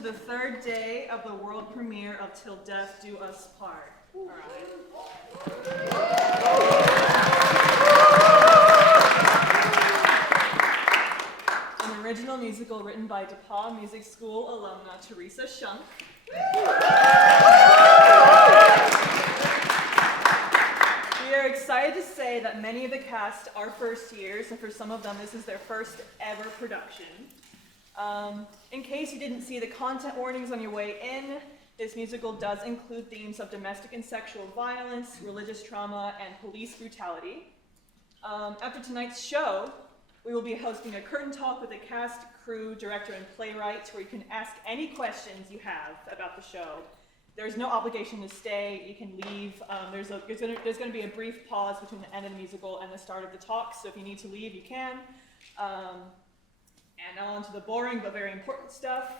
to the third day of the world premiere of Til Death Do Us Part. All right. An original musical written by DePaul Music School alumna Teresa Shunk. We are excited to say that many of the cast are first years, and for some of them this is their first ever production. In case you didn't see the content warnings on your way in, this musical does include themes of domestic and sexual violence, religious trauma, and police brutality. After tonight's show, we will be hosting a curtain talk with the cast, crew, director, and playwright where you can ask any questions you have about the show. There's no obligation to stay, you can leave. There's going to be a brief pause between the end of the musical and the start of the talk, so if you need to leave, you can. And now on to the boring but very important stuff.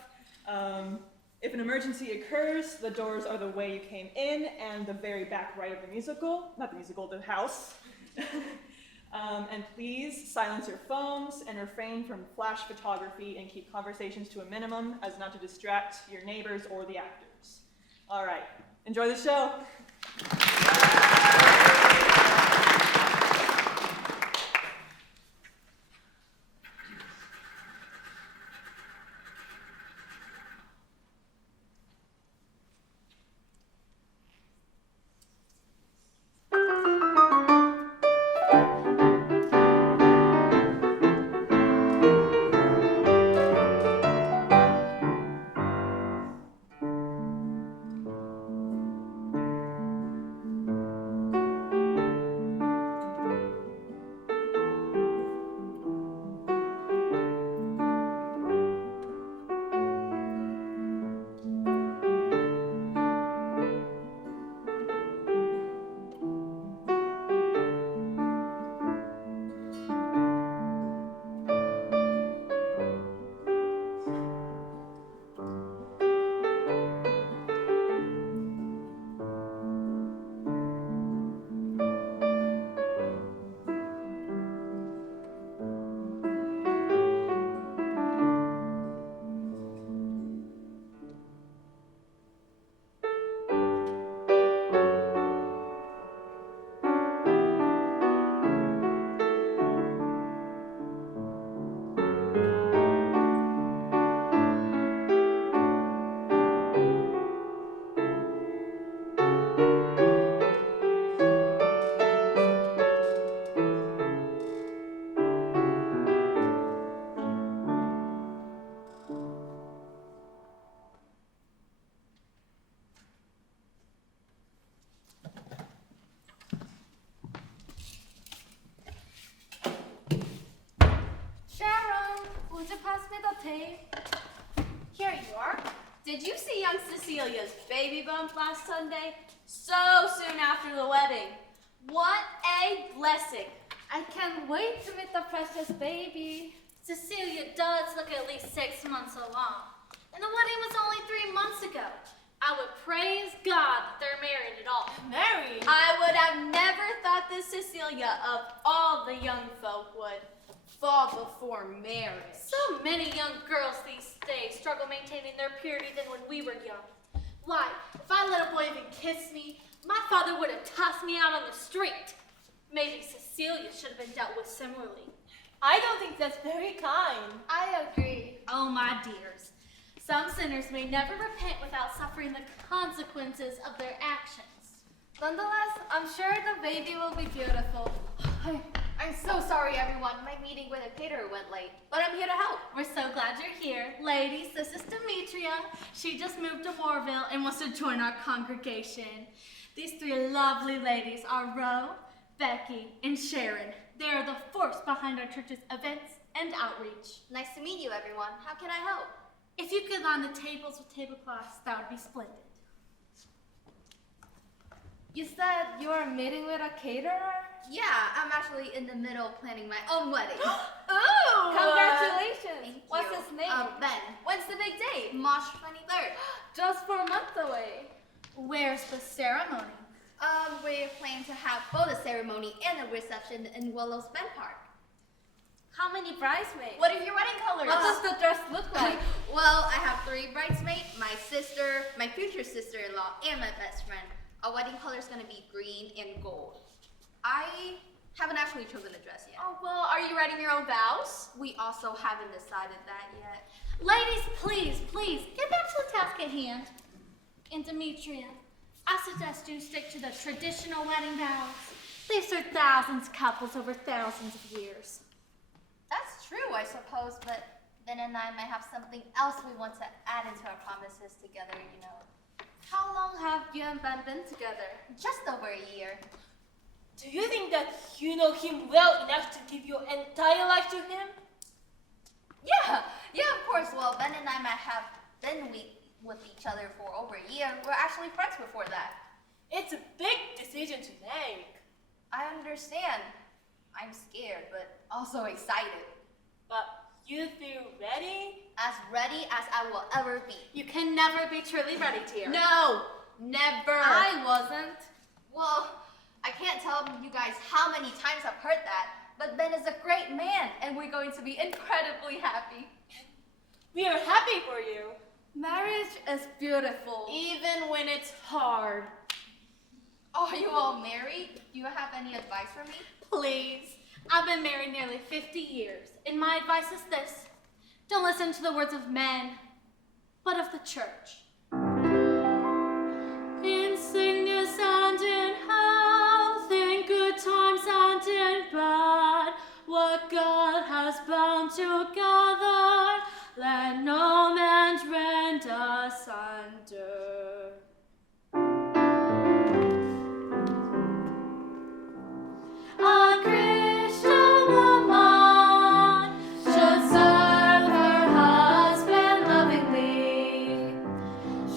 If an emergency occurs, the doors are the way you came in and the very back right of the musical, not the musical, the house. And please silence your phones and refrain from flash photography and keep conversations to a minimum as not to distract your neighbors or the actors. All right, enjoy the show. Here you are. Did you see young Cecilia's baby bump last Sunday? So soon after the wedding. What a blessing. I can't wait to meet the precious baby. Cecilia does look at least 6 months along. And the wedding was only 3 months ago. I would praise God that they're married at all. Married? I would have never thought that Cecilia, of all the young folk, would fall before marriage. So many young girls these days struggle maintaining their purity than when we were young. Why, if I let a boy even kiss me, my father would have tossed me out on the street. Maybe Cecilia should have been dealt with similarly. I don't think that's very kind. I agree. Oh, my dears. Some sinners may never repent without suffering the consequences of their actions. Nonetheless, I'm sure the baby will be beautiful. I'm so sorry, everyone. My meeting with the caterer went late, but I'm here to help. We're so glad you're here. Ladies, this is Demetria. She just moved to Moorville and wants to join our congregation. These three lovely ladies are Ro, Becky, and Sharon. They are the force behind our church's events and outreach. Nice to meet you, everyone. How can I help? If you could line the tables with tablecloths, that would be splendid. You said you are meeting with a caterer? Yeah, I'm actually in the middle of planning my own wedding. Ooh! Congratulations! Thank What's you. his name? Ben. When's the big day? March 23rd. Just 4 months away. Where's the ceremony? We're planning to have both a ceremony and a reception in Willow's Bend Park. How many bridesmaids? What are your wedding colors? What does the dress look like? Well, I have 3 bridesmaids, my sister, my future sister-in-law, and my best friend. Our wedding color is gonna be green and gold. I haven't actually chosen a dress yet. Oh, well, are you writing your own vows? We also haven't decided that yet. Ladies, please, get back to the task at hand. And Demetria, I suggest you stick to the traditional wedding vows. They've served thousands of couples over thousands of years. That's true, I suppose, but Ben and I might have something else we want to add into our promises together, you know. How long have you and Ben been together? Just over a year. Do you think that you know him well enough to give your entire life to him? Yeah, of course. Well, Ben and I might have been with each other for over a year. We're actually friends before that. It's a big decision to make. I understand. I'm scared, but also excited. But you feel ready? As ready as I will ever be. You can never be truly ready, dear. No, never. I wasn't. Well, I can't tell you guys how many times I've heard that, but Ben is a great man, and we're going to be incredibly happy. We are happy for you. Marriage is beautiful. Even when it's hard. Are you all married? Do you have any advice for me? Please. I've been married nearly 50 years, and my advice is this. Don't listen to the words of men, but of the church. In sickness and in health, in good times and in bad, what God has bound together, let no man rend asunder. A Christian woman should serve her husband lovingly.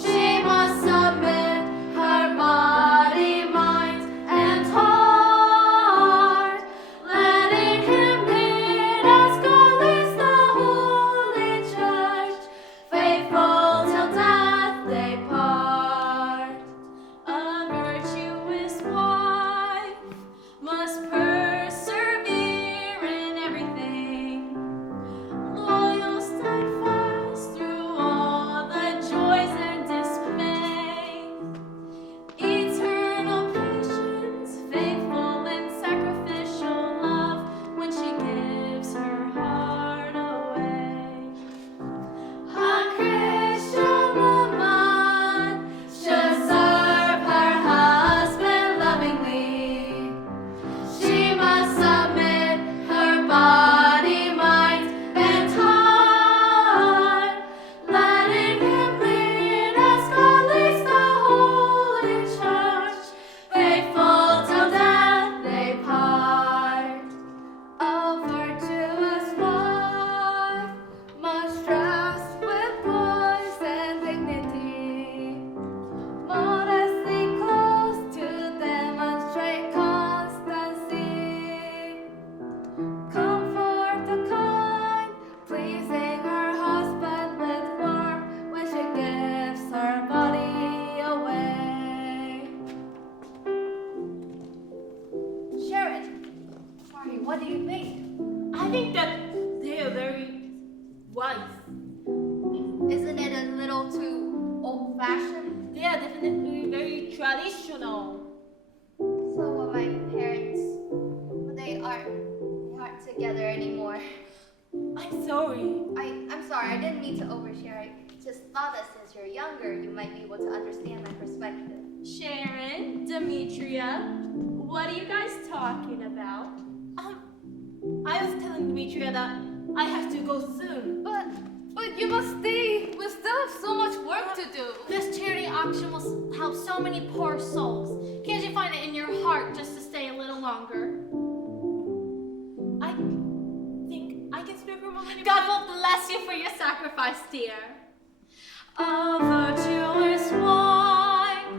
She must submit her body, mind, and heart, letting him lead as God leads the Holy Church, faithful till death they part. A virtuous wife must persevere in everything, loyal, steadfast through all the joys and dismay, eternal patience, faithful and sacrificial love when she gives her heart away. A Christian woman should serve her husband lovingly. She must submit her body, mind, and heart, letting him lead as God leads the Holy Church, faithful till death they part. A virtuous wife must dress with poise and dignity, modestly close to demonstrate constancy, comfort the kind, pleasing her husband with warmth when she gives her body away. Sharon, sorry, what do you think? I think that they are very wise. Isn't it a little too old-fashioned? They are definitely very traditional. So are my parents, but they aren't together anymore. I'm sorry. I'm sorry, I didn't mean to overshare. I just thought that since you're younger, you might be able to understand my perspective. Sharon, Demetria, what are you guys talking about? I was telling Demetria that I have to go soon. But you must stay. We still have so much work to do. This charity auction will help so many poor souls. Can't you find it in your heart just to stay a little longer? I think I can spare for a moment. God will bless you for your sacrifice, dear. A virtuous wife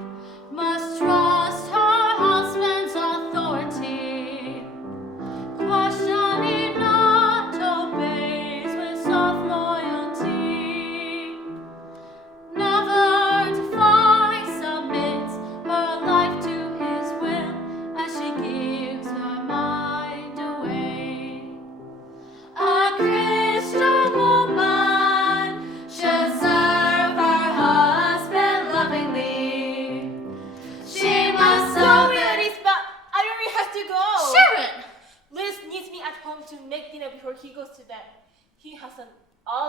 must trust her husband's authority, questioning not, obeys with soft loyalty, never defies, submits her life to his will as she gives her mind away.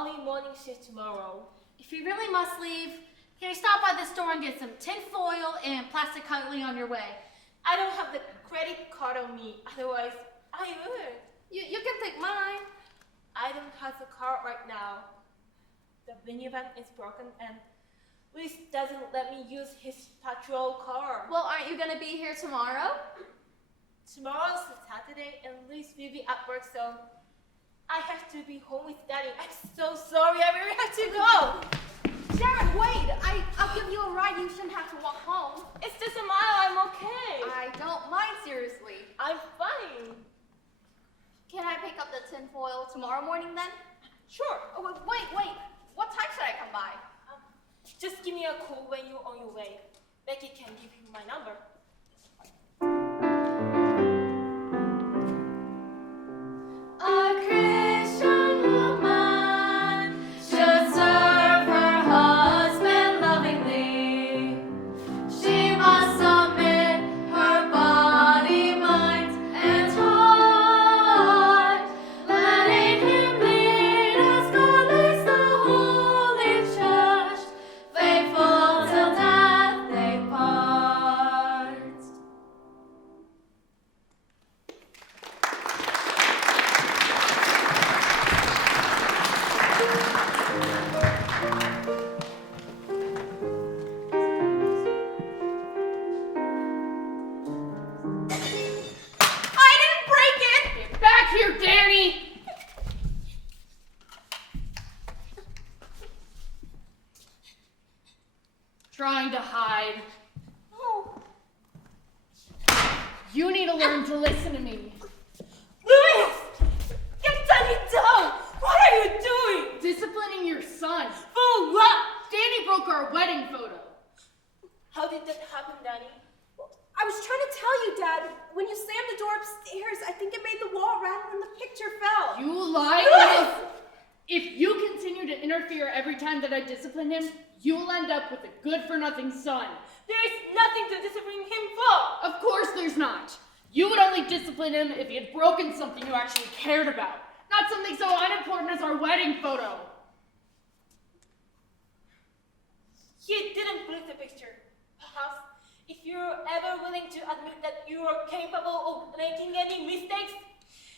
early morning shift tomorrow. If you really must leave, can you stop by the store and get some tin foil and plastic cutlery on your way? I don't have the credit card on me, otherwise I would. You can take mine. I don't have the card right now. The minivan is broken and Luis doesn't let me use his patrol car. Well, aren't you gonna be here tomorrow? Tomorrow's Saturday and Luis will be at work, so I have to be home with Daddy. I'm so sorry, I really have to go. Sharon, wait. I'll give you a ride. You shouldn't have to walk home. It's just a mile, I'm okay. I don't mind, seriously. I'm fine. Can I pick up the tinfoil tomorrow morning then? Sure. Oh, wait. What time should I come by? Just give me a call when you're on your way. Becky can give you my number. A Christian woman should serve her husband lovingly. She must submit her body, mind, and heart, letting him lead as God leads the Holy Church, faithful till death they part. I didn't break it! Get back here, Danny! Trying to hide. No. You need to learn to listen to me. Luis! Get Daddy down! What are you doing? Disciplining your son. For what? Danny broke our wedding photo. How did that happen, Daddy? I was trying to tell you, Dad. When you slammed the door upstairs, I think it made the wall rattle and the picture fell. You lied. If you continue to interfere every time that I discipline him, you'll end up with a good-for-nothing son. There is nothing to discipline him for. Of course there's not. You would only discipline him if he had broken something you actually cared about, not something so unimportant as our wedding photo. He didn't break the picture. Perhaps if you're ever willing to admit that you are capable of making any mistakes,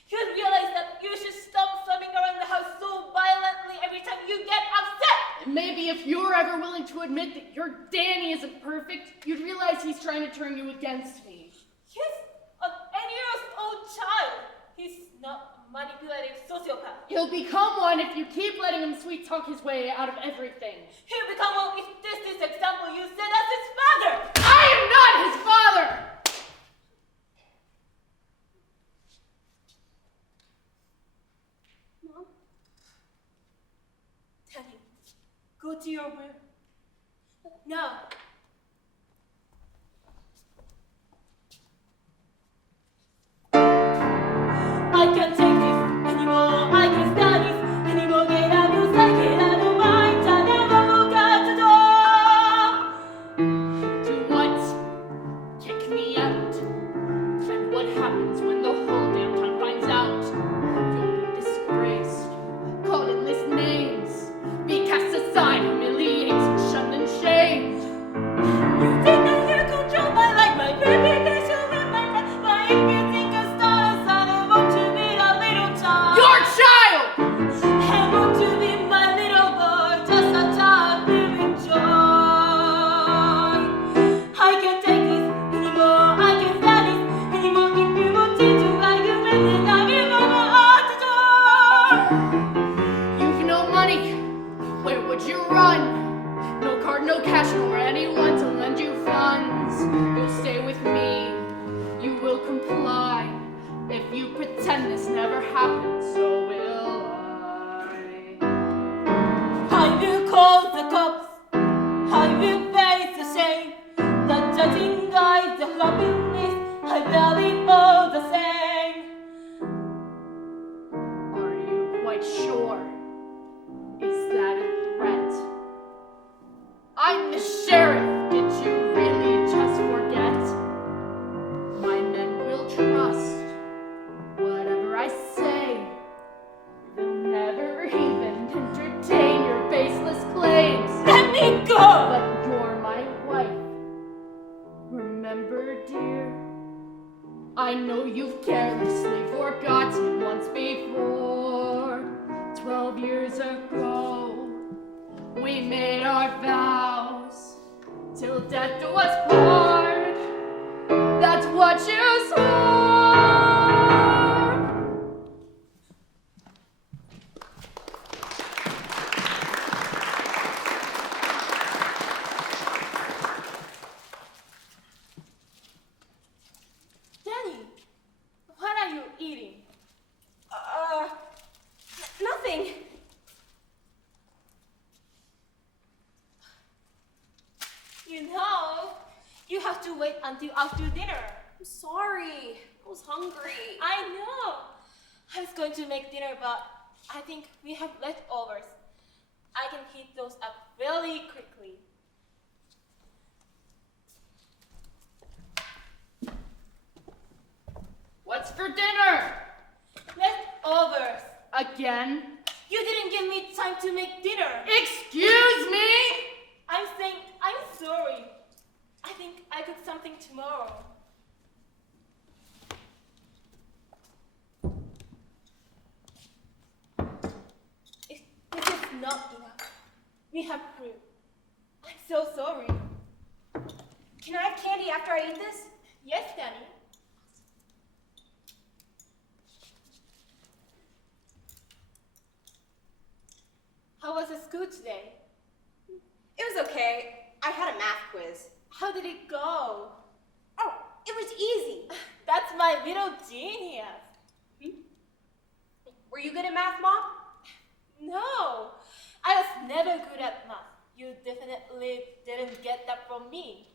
you'd realize that you should stop slamming around the house so violently every time you get upset. And maybe if you're ever willing to admit that your Danny isn't perfect, you'd realize he's trying to turn you against me. He's an 8-year-old child. He's not a manipulative sociopath. He'll become one if you keep letting him sweet talk his way out of everything. He'll become one if this is the example you set as his father. I am not his father! Mom? Daddy, go to your room. Now. I can't take this anymore. I can't stand this anymore. Get out of sight, get out of mind. I never look at the door. Do what? Kick me out. And what happens when the whole damn town finds out? You'll be disgraced, called endless names, be cast aside, humiliated, shunned and shamed. You think that you control my life, my reputation with my life. But if you think I start us out, I want to be a little child. Your child! I want to be my little boy, just a child living joy. I can't take this anymore, I can't stand this anymore. If you continue to argue with me, I will never out the door. You've no money. Where would you run? No card, no cash, nor anyone to lend you funds. You'll stay with me. You will comply. If you pretend this never happened, so will I. I will call the cops, I will face the shame. The judging guys, the happiness, I value all the same. Are you quite sure? Is that a threat? I'm the sheriff. Did you really just forget? My men will trust whatever I say. They'll never even entertain dear. I know you've carelessly forgotten once before. 12 years ago, we made our vows. Till death do us part. That's what you swore. Danny, what are you eating? Nothing. You know, you have to wait until after dinner. I'm sorry. I was hungry. I know. I was going to make dinner, but I think we have leftovers. I can heat those up really quickly. What's for dinner? Leftovers. Again? You didn't give me time to make dinner. Excuse me? I'm saying I'm sorry. I think I cook something tomorrow. This is not enough. We have fruit. I'm so sorry. Can I have candy after I eat this? Yes, Danny. How was the school today? It was okay. I had a math quiz. How did it go? Oh, it was easy. That's my little genius. Were you good at math, Mom? No, I was never good at math. You definitely didn't get that from me.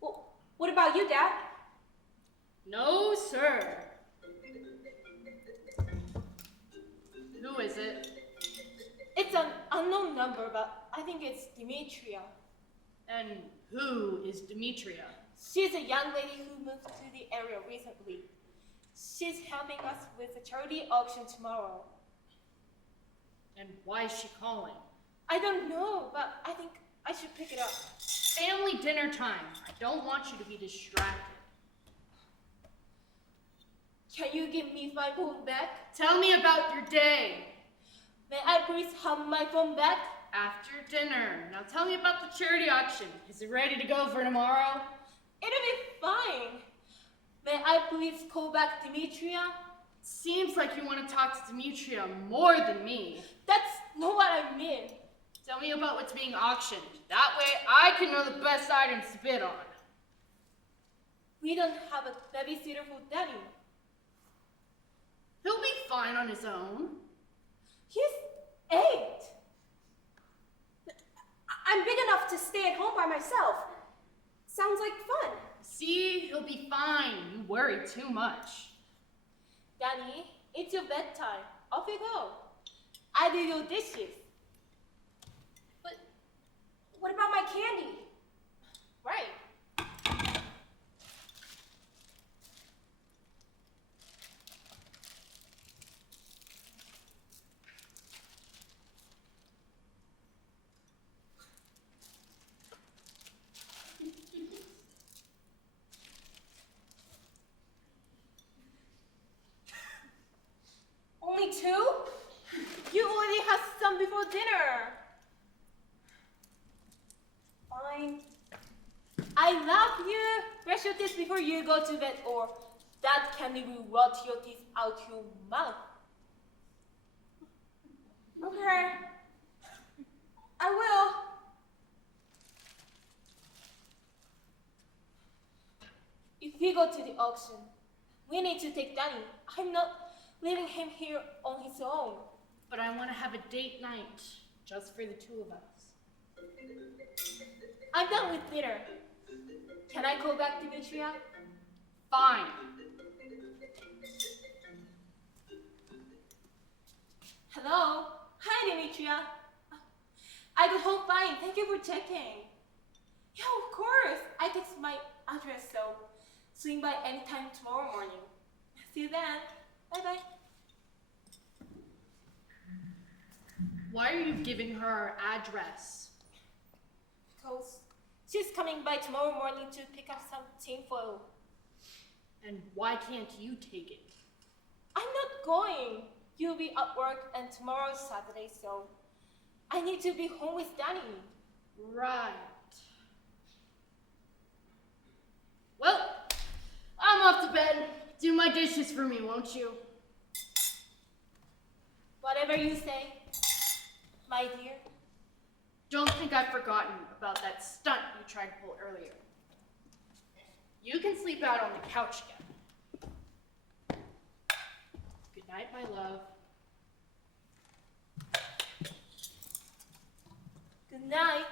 Well, what about you, Dad? No, sir. Who is it? It's an unknown number, but I think it's Demetria. And who is Demetria? She's a young lady who moved to the area recently. She's helping us with the charity auction tomorrow. And why is she calling? I don't know, but I think I should pick it up. Family dinner time. I don't want you to be distracted. Can you give me my phone back? Tell me about your day. May I please have my phone back? After dinner. Now tell me about the charity auction. Is it ready to go for tomorrow? It'll be fine. May I please call back Demetria? Seems like you want to talk to Demetria more than me. That's not what I mean. Tell me about what's being auctioned. That way I can know the best items to bid on. We don't have a babysitter for Danny. He'll be fine on his own. He's 8. I'm big enough to stay at home by myself. Sounds like fun. See, he'll be fine. You worry too much. Danny, it's your bedtime. Off you go. I do your dishes. But what about my candy? Right. Only 2? You already had some before dinner. Fine. I love you. Brush your teeth before you go to bed, or that candy will rot your teeth out your mouth. Okay. I will. If we go to the auction, we need to take Danny. I'm not leaving him here on his own. But I want to have a date night, just for the two of us. I'm done with dinner. Can I call back Demetria? Fine. Hello? Hi, Demetria. I got home fine. Thank you for checking. Yeah, of course. I text my address, so swing by anytime tomorrow morning. See you then. Bye-bye. Why are you giving her our address? Because She's coming by tomorrow morning to pick up some tinfoil. And why can't you take it? I'm not going. You'll be at work and tomorrow's Saturday, so I need to be home with Danny. Right. Well, I'm off to bed. Do my dishes for me, won't you? Whatever you say, my dear. Don't think I've forgotten about that stunt you tried to pull earlier. You can sleep out on the couch again. Good night, my love. Good night.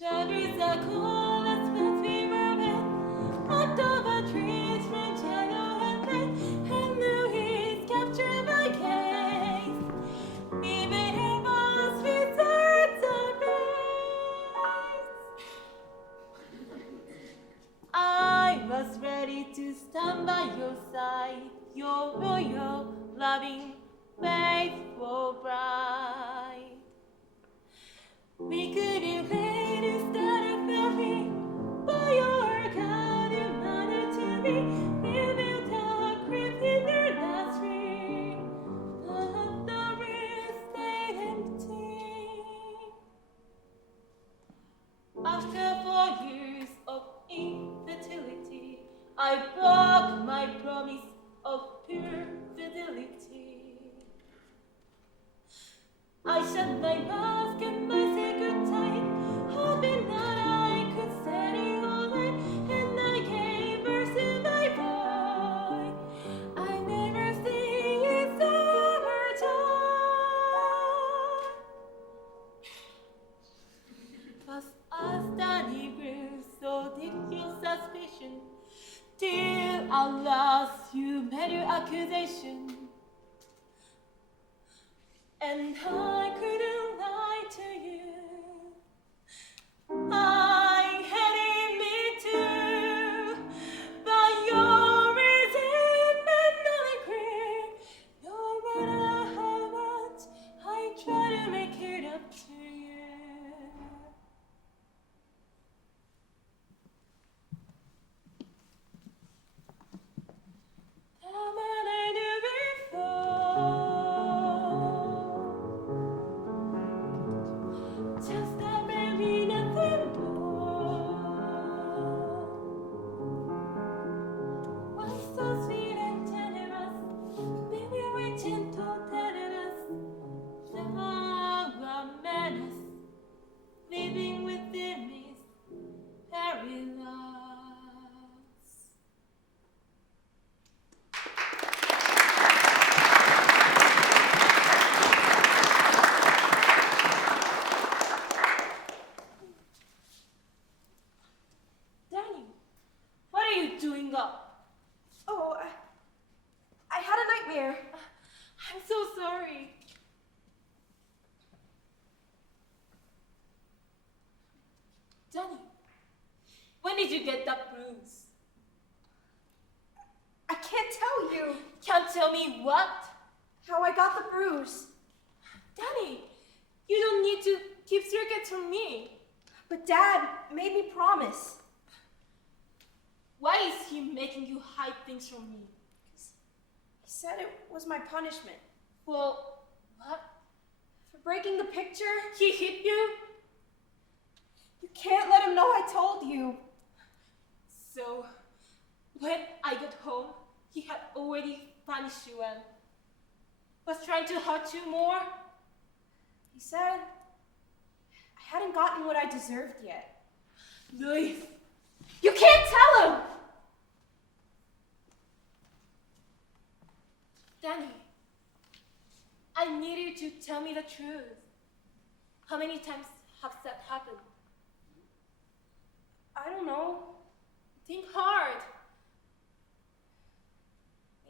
Teresa called us when we were met under the trees when shadow had met, and knew he'd capture my case. Even if us with hearts I was ready to stand by your side, your royal, loving, faithful bride. We couldn't wait instead of me, but your God, you mattered to me. We built a crib in your last ring, but the room stayed empty. After 4 years of infertility, I broke my promise of pure fidelity. I shut my mask and my sacred tight, hoping that I could stay all night, and I gave birth to my boy. I never sing in summertime. But as Danny grew, so did your suspicion, till at last you made your accusation. And I couldn't lie to you. I hated me too, but your resentment not agree. No matter how much I try to make it up to you. How about I do before? Just that maybe nothing more. Was so sweet and generous, baby, we gentle tenderness. Now a menace, living within me, perilous. Danny, what are you doing up? Oh, I had a nightmare. I'm so sorry. Danny, when did you get that bruise? I can't tell you Can't tell me what? how I got the bruise. Danny, you don't need to keep secrets from me. But Dad made me promise. Why is he making you hide things from me? He said it was my punishment Well, what? for breaking the picture. He hit you? You can't let him know I told you. So, when I got home, he had already punished you and was trying to hurt you more? He said I hadn't gotten what I deserved yet. Louis, You can't tell him! Danny, I need you to tell me the truth. How many times has that happened? I don't know. Think hard.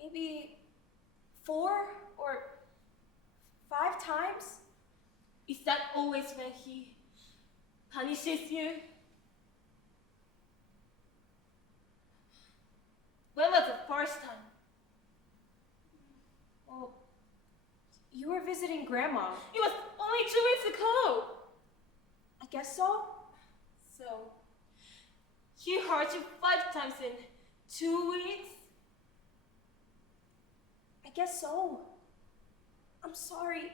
Maybe 4 or 5 times? Is that always when he punishes you? When was the first time? Well, you were visiting Grandma. It was only 2 weeks ago. I guess so. So, he hurt you 5 times in 2 weeks? I guess so. I'm sorry.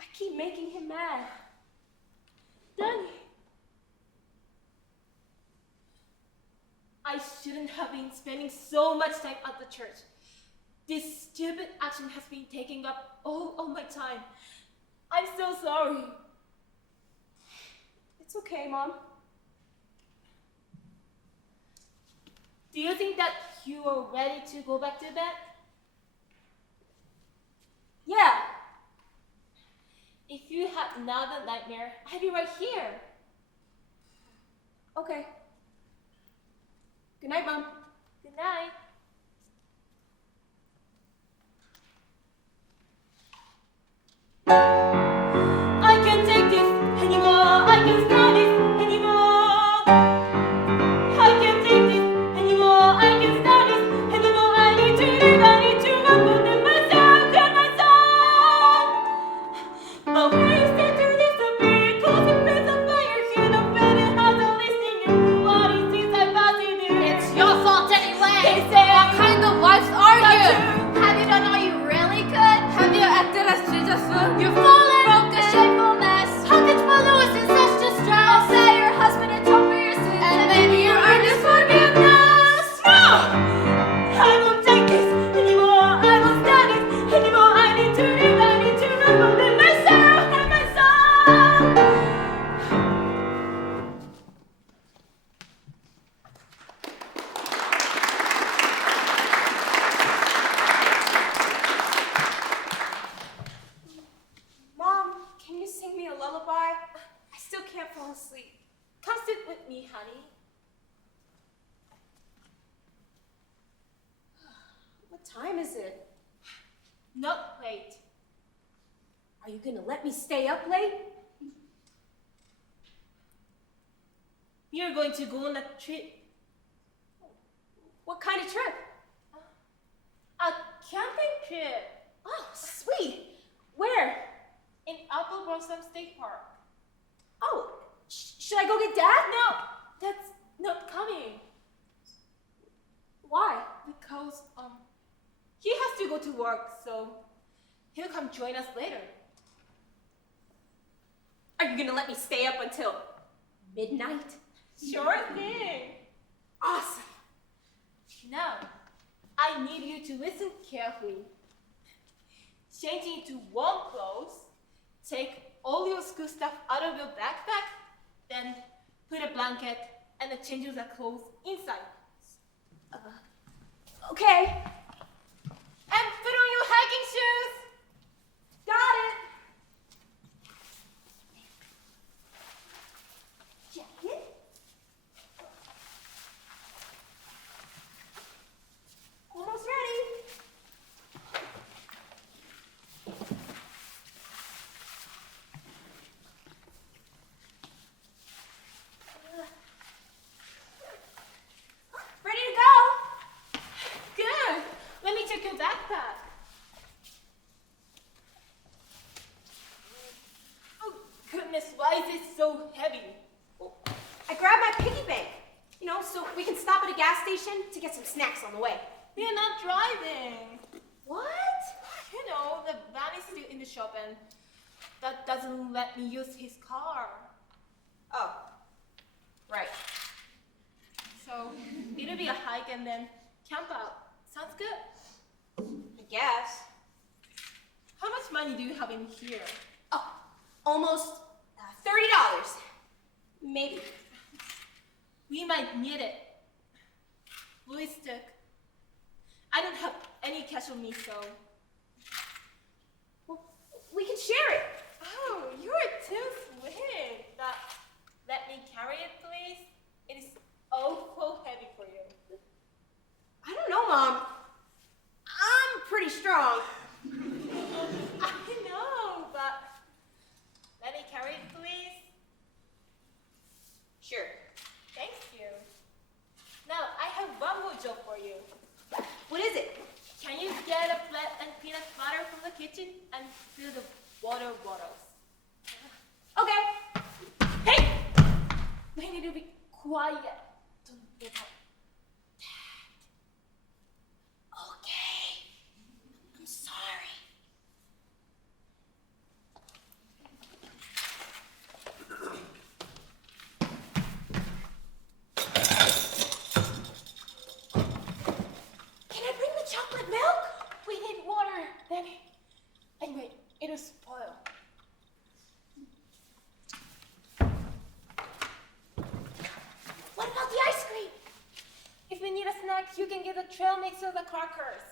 I keep making him mad. Danny, I shouldn't have been spending so much time at the church. This stupid action has been taking up all of my time. I'm so sorry. It's okay, Mom. Do you think that you are ready to go back to bed? Yeah. If you have another nightmare, I'll be right here. Okay. Good night, Mom. Good night. I can't take this anymore. I can't stand this anymore. I can't take this anymore. I can't stand this anymore. I need to live. I need to abandon myself and my soul. But where is there to disappear? Cause it feels a fire here. The feeling has a listening. And what is this I pass it in? It's your fault anyway. They say What kind of wives are you? Have you done all you really could? Have you acted as Jesus would? You've fallen, Broke a shameful mess. How could you lose in such distress? I'll say your husband and atone for your sins. And maybe you earn this forgiveness. No! I won't take this anymore. I won't stand it anymore. I need to live. I need to abandon myself and my soul. Mom, can you sing me a lullaby? I still can't fall asleep. Come sit with me, honey. What time is it? Not late. Are you gonna let me stay up late? We are going to go on a trip. What kind of trip? A camping trip Oh, sweet. Where? in Apple Blossom State Park. Oh, should I go get Dad? No, that's not coming. Why? Because, he has to go to work, so he'll come join us later. Are you gonna let me stay up until midnight? Sure thing. Awesome. Now, I need you to listen carefully. Change into warm clothes, take all your school stuff out of your backpack, then put a blanket and a change of the clothes inside. Okay. And put on your hiking shoes. Got it. Jacket. Almost ready. Ready to go. Good. Let me check your backpack. Oh, goodness, why is it so heavy? I grabbed my piggy bank, so we can stop at a gas station to get some snacks on the way. We are not driving. What? You know, the van is still in the shop and that doesn't let me use his car. Oh, right. So it'll be a hike and then camp out. Sounds good. I guess. How much money do you have in here? Oh, almost $30. Maybe. We might need it. Louis took. I don't have any cash on me, so we can share it. Oh, you're too sweet. Let me carry it, please. It is awful heavy for you. I don't know, Mom. I'm pretty strong. I know, but let me carry it, please. Sure. Thank you. Now, I have one more job for you. What is it? Can you get a flat and peanut butter from the kitchen and fill the water bottles? Okay. Hey! We need to be quiet. Don't get up. Okay. I'm sorry. Can I bring the chocolate milk? We need water, Danny. Anyway, it'll spoil. What about the ice cream? If you need a snack, you can get the trail mix or the crackers.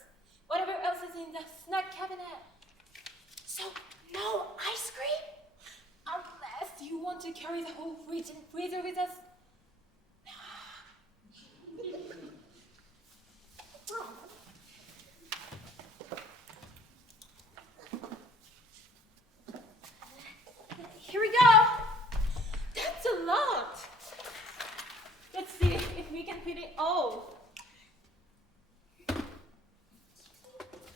Whatever else is in the snack cabinet. So, no ice cream? Unless you want to carry the whole fridge and freezer with us. Here we go. That's a lot. Let's see if we can fit it all.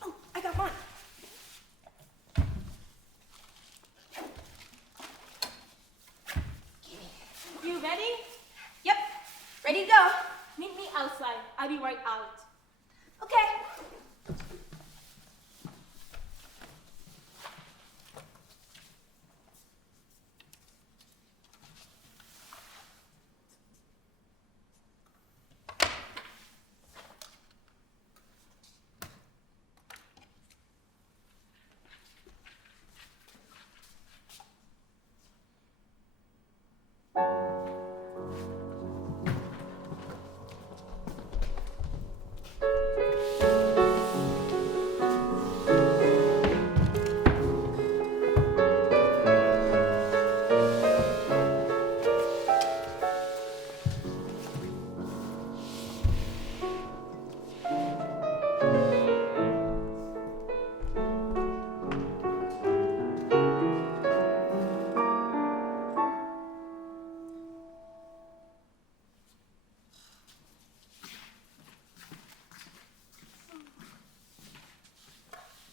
Oh, I got one. You ready? Yep. Ready to go. Meet me outside. I'll be right out. Okay.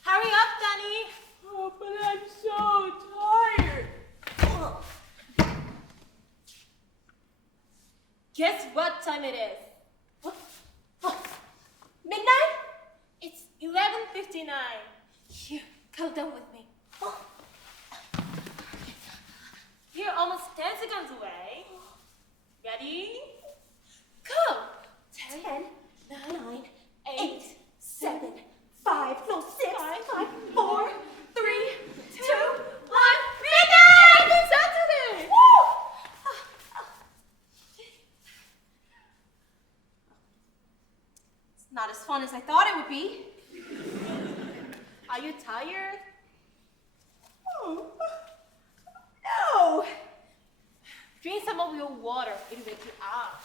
Hurry up, Danny. Oh, but I'm so tired. Guess what time it is? Midnight? It's 11:59. Here, count down with me. You're almost 10 seconds away. Ready? Go! 10, 9, 8, 7, 5, no, 6, 5, 4, 3, 2, 1. Midnight! Happy Saturday! Woo! It's not as fun as I thought it would be. Are you tired? Oh. No. Drink some of your water. It'll wake you up.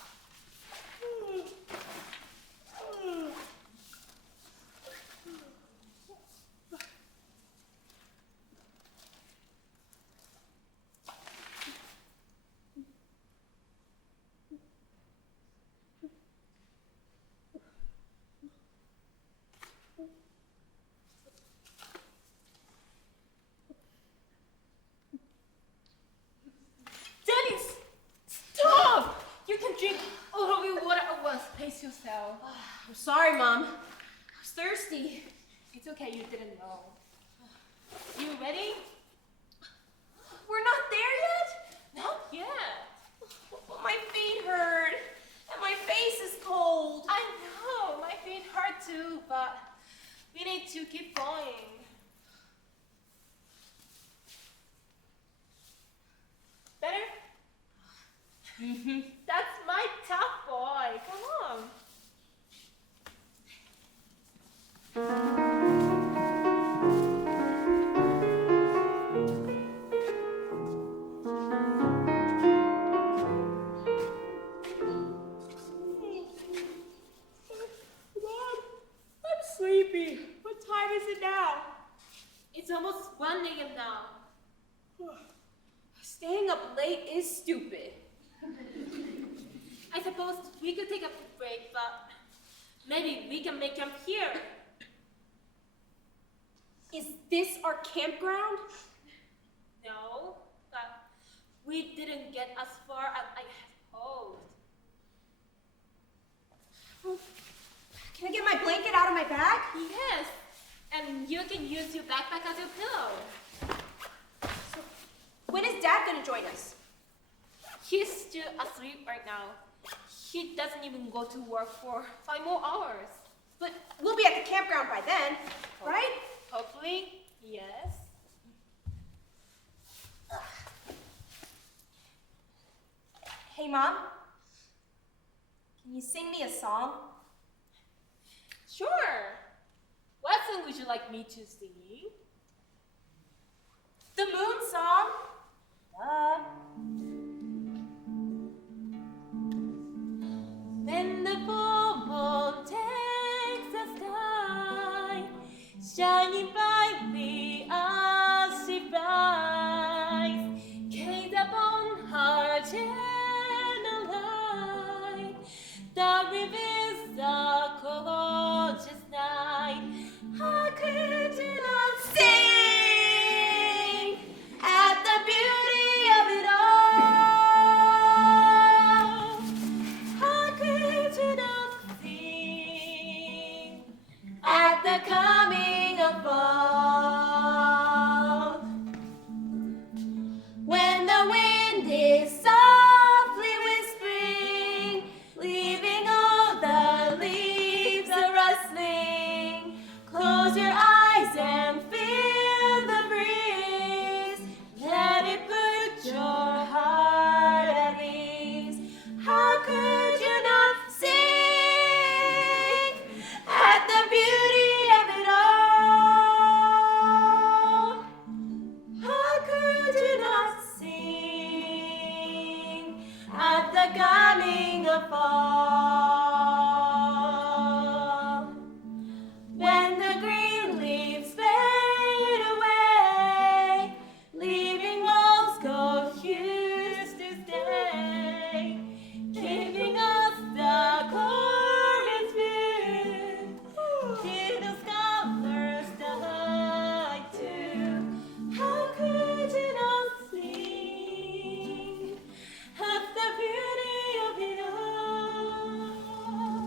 Dennis! Stop! You can drink all of your water at once. Pace yourself. I'm sorry, Mom. I was thirsty. It's okay, you didn't know. You ready? We're not there yet? Not yet. But my feet hurt. And my face is cold. I know, my feet hurt too, but we need to keep going. Better? That's my tough boy. Come on. It's almost 1 a.m. now. Staying up late is stupid. I suppose we could take a break, but maybe we can make camp here. Is this our campground? No, but we didn't get as far as I had hoped. Can I get my blanket out of my bag? Yes, and you can use your backpack as your pillow. So, when is Dad gonna join us? He's still asleep right now. He doesn't even go to work for 5 more hours. But we'll be at the campground by then, right? Hopefully, yes. Hey, Mom. Can you sing me a song? Sure. What song would you like me to sing? The Moon Song. When the full moon takes the sky, shining brightly as she flies, gaze upon her gentle light that reveals the gorgeous night. How could you not sing at the beauty of it all? How could you not sing at the coming of fall? When the wind is softly whispering, leaving all the leaves a rustling, close your eyes and feel the breeze. Let it put your heart at ease. How could you not sing at the beauty of it all? How could you not sing at the coming of fall? When the green leaves fade away, leaving walls confused to stay, giving us the glorious view, till the scholars die too. How could you not sing at the beauty of it all?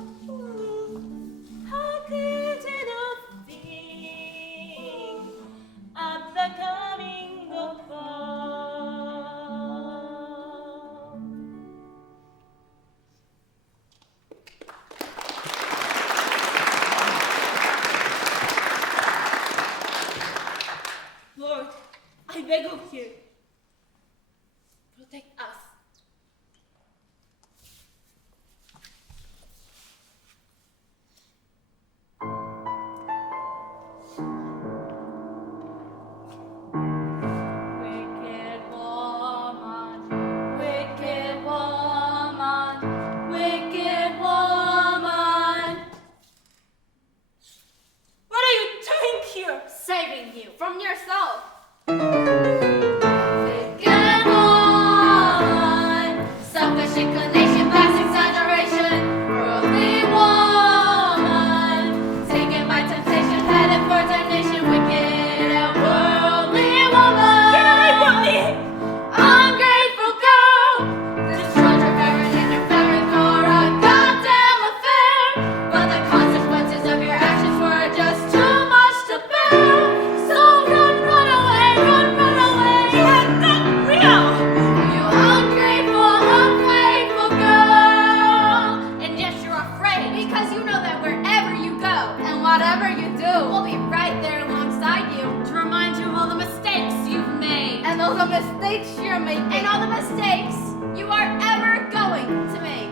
How could you not sing at the coming of fall? Lord, I beg of you, protect us. Wicked woman, wicked woman, wicked woman. What are you doing here? Saving you from yourself. Wicked woman, selfish inclination, past exaggeration, worldly woman, taken by temptation, headed for damnation, wicked and worldly woman. Get away from me! Ungrateful girl, destroyed your parent and your family for a goddamn affair. But the consequences of your actions were just too much to bear. So run, run away, run, run away. You are not real! You ungrateful, ungrateful girl. And yes, you're afraid because you know that wherever you go and whatever you do, we'll be right there alongside you to remind you of all the mistakes you've made. And all the mistakes you're making. And all the mistakes you are ever going to make.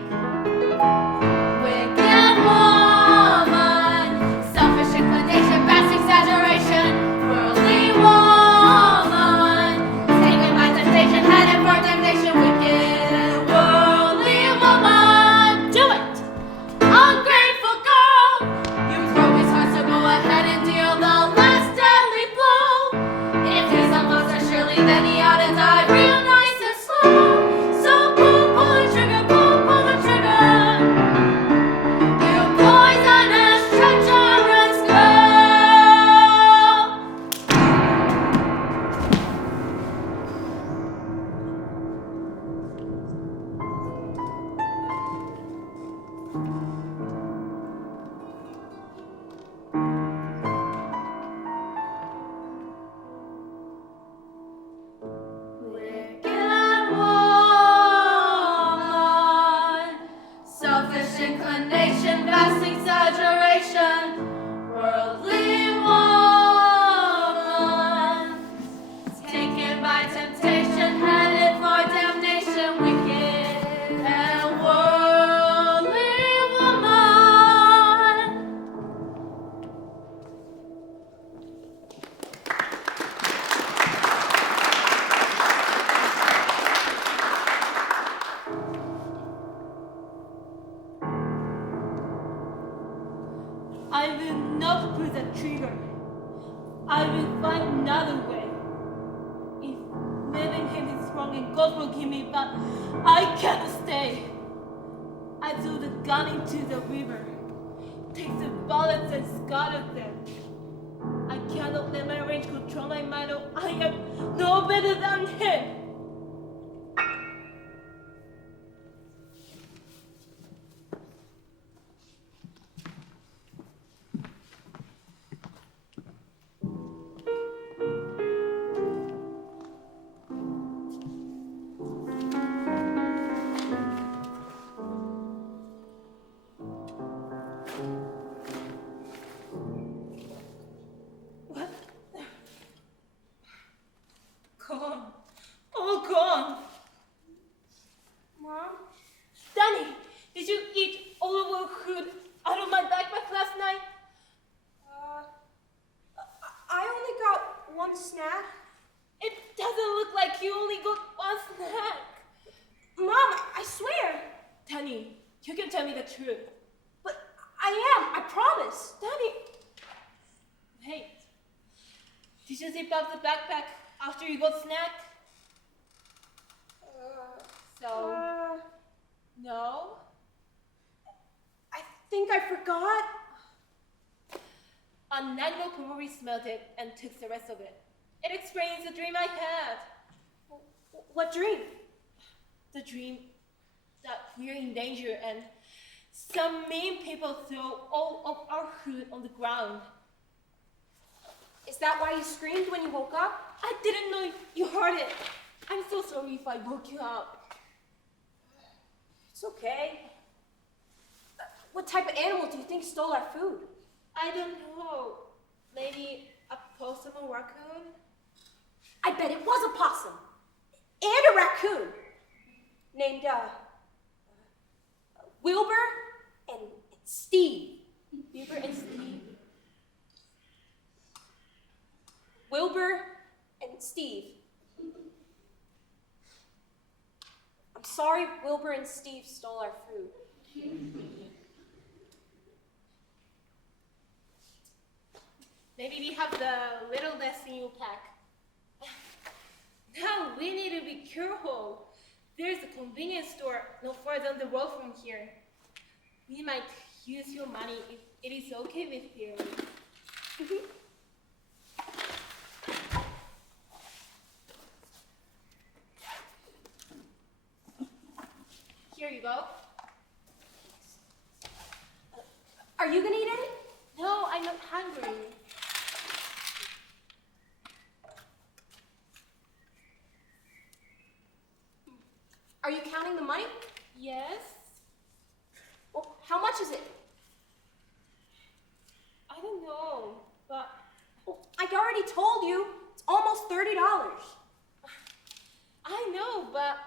Wicked woman, selfish inclination, past exaggeration, worldly woman, taken by temptation, headed for damnation, wicked and worldly woman. Do it, ungrateful girl. You broke his heart, so go ahead and deal the last deadly blow. I will find another way. If leaving him is wrong and God forgive me, but I cannot stay. I threw the gun into the river, take the bullets and scattered them. I cannot let my rage control my mind, or I am no better than him. What? Gone. All gone. Mom? Danny, did you eat all of our food out of my backpack last night? I only got one snack. It doesn't look like you only got one snack. Mom, I swear. Danny, you can tell me the truth. But I am, I promise. Danny! Wait. Did you zip up the backpack after you got snacked? No? I think I forgot. A nightmare probably smelled it and took the rest of it. It explains the dream I had. What dream? The dream that we're in danger and some mean people throw all of our food on the ground. Is that why you screamed when you woke up? I didn't know you heard it. I'm so sorry if I woke you up. It's okay. What type of animal do you think stole our food? I don't know. Maybe a possum or raccoon? I bet it was a possum. And a raccoon. Named, Wilbur and Steve. Wilbur and Steve. Wilbur and Steve. I'm sorry Wilbur and Steve stole our food. Maybe we have the little less in your pack. Now we need to be careful. There's a convenience store not far down the road from here. We might use your money if it is okay with you. Here you go. Are you gonna eat any? No, I'm not hungry. Are you counting the money? Yes? Well, how much is it? I don't know, but Well, I already told you. It's almost $30. I know, but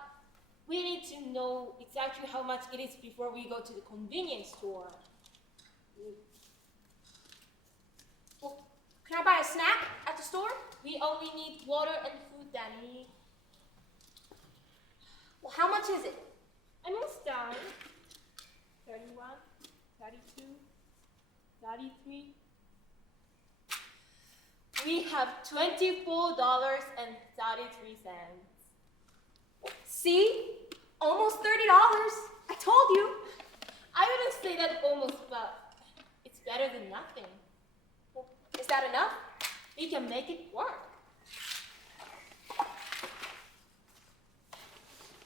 we need to know exactly how much it is before we go to the convenience store. Well, can I buy a snack at the store? We only need water and food, Danny. Well, how much is it? I'm almost done. 31, 32, 33. We have $24.33. See? Almost $30. I told you. I wouldn't say that almost, but it's better than nothing. Well, is that enough? We can make it work.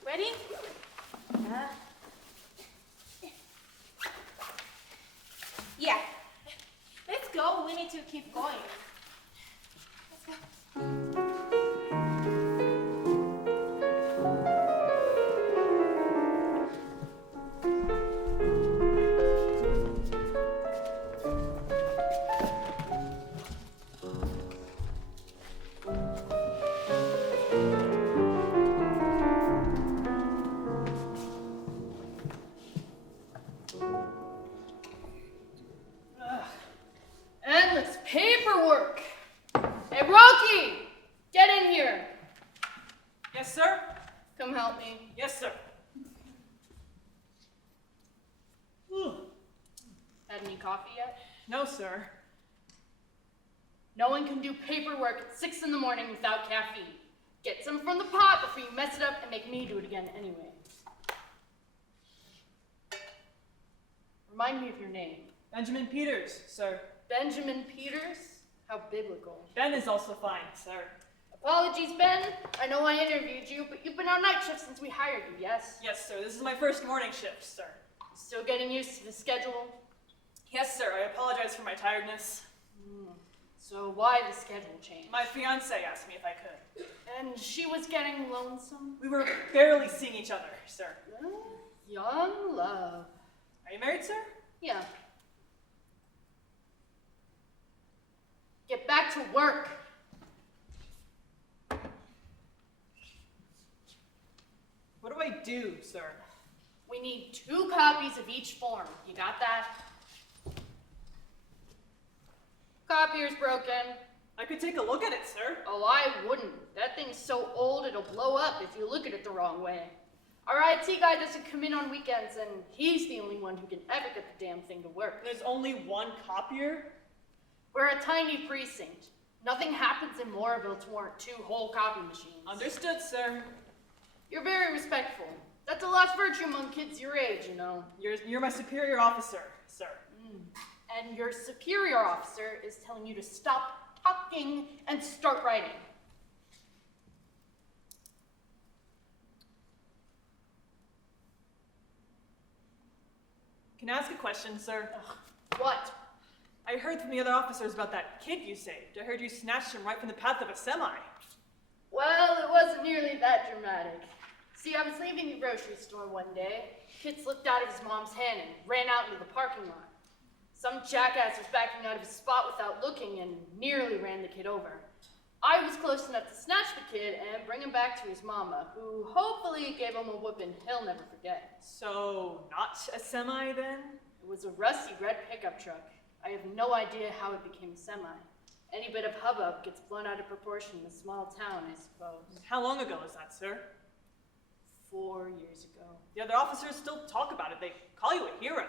Ready? Yeah. Let's go. We need to keep going. Let's go. Endless paperwork. Hey, Rocky! Get in here. Yes, sir? Come help me. Yes, sir. Had any coffee yet? No, sir. No one can do paperwork at 6 in the morning without caffeine. Get some from the pot before you mess it up and make me do it again anyway. Remind me of your name. Benjamin Peters, sir. Benjamin Peters? How biblical. Ben is also fine, sir. Apologies, Ben. I know I interviewed you, but you've been on night shift since we hired you, yes? Yes, sir. This is my first morning shift, sir. Still getting used to the schedule? Yes, sir. I apologize for my tiredness. So why the schedule change? My fiancée asked me if I could. And she was getting lonesome? We were barely seeing each other, sir. Young love. Are you married, sir? Yeah. Get back to work. What do I do, sir? We need 2 copies of each form. You got that? Copier's broken. I could take a look at it, sir. Oh, I wouldn't. That thing's so old it'll blow up if you look at it the wrong way. Our IT guy doesn't come in on weekends, and he's the only one who can ever get the damn thing to work. There's only one copier? We're a tiny precinct. Nothing happens in Moorville to warrant 2 whole copy machines. Understood, sir. You're very respectful. That's a lost virtue among kids your age, you know. You're my superior officer, sir. And your superior officer is telling you to stop talking and start writing. Can I ask a question, sir? What? I heard from the other officers about that kid you saved. I heard you snatched him right from the path of a semi. Well, it wasn't nearly that dramatic. See, I was leaving the grocery store one day. Kid slipped out of his mom's hand and ran out into the parking lot. Some jackass was backing out of his spot without looking and nearly ran the kid over. I was close enough to snatch the kid and bring him back to his mama, who hopefully gave him a whooping he'll never forget. So, not a semi then? It was a rusty red pickup truck. I have no idea how it became a semi. Any bit of hubbub gets blown out of proportion in a small town, I suppose. How long ago was that, sir? 4 years ago. The other officers still talk about it. They call you a hero.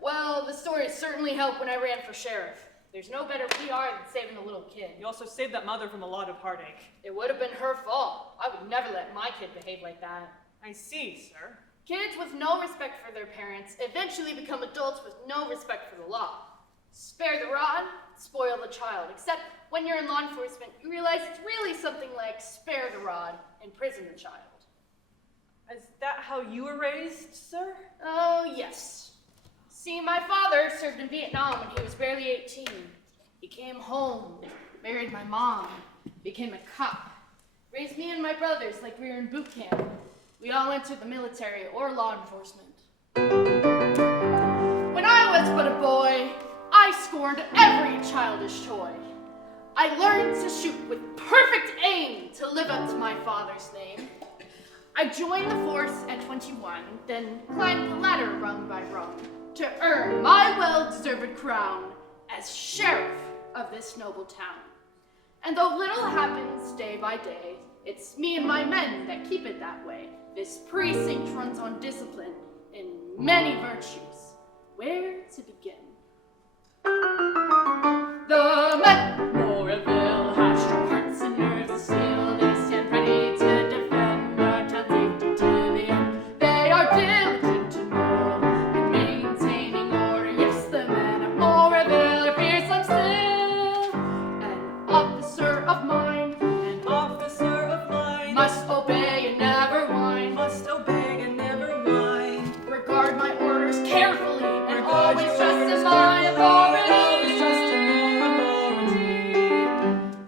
Well, the stories certainly helped when I ran for sheriff. There's no better PR than saving a little kid. You also saved that mother from a lot of heartache. It would have been her fault. I would never let my kid behave like that. I see, sir. Kids with no respect for their parents eventually become adults with no respect for the law. Spare the rod, spoil the child. Except when you're in law enforcement, you realize it's really something like spare the rod, imprison the child. Is that how you were raised, sir? Oh, yes. See, my father served in Vietnam when he was barely 18. He came home, married my mom, became a cop, raised me and my brothers like we were in boot camp. We all entered the military or law enforcement. When I was but a boy, I scorned every childish toy. I learned to shoot with perfect aim to live up to my father's name. I joined the force at 21, then climbed the ladder rung by rung to earn my well-deserved crown as sheriff of this noble town. And though little happens day by day, it's me and my men that keep it that way. This precinct runs on discipline and many virtues. Where to begin? The men, Moorville, have strong hearts and nerves of steel. They stand ready to defend our town's safety to the end. They are diligent and moral in maintaining order. Yes, the men of Moorville are fearsome still. An officer of mine, must obey and never whine. Must obey and never whine. Regard my orders carefully and always trust in my authority. Always trust in your authority.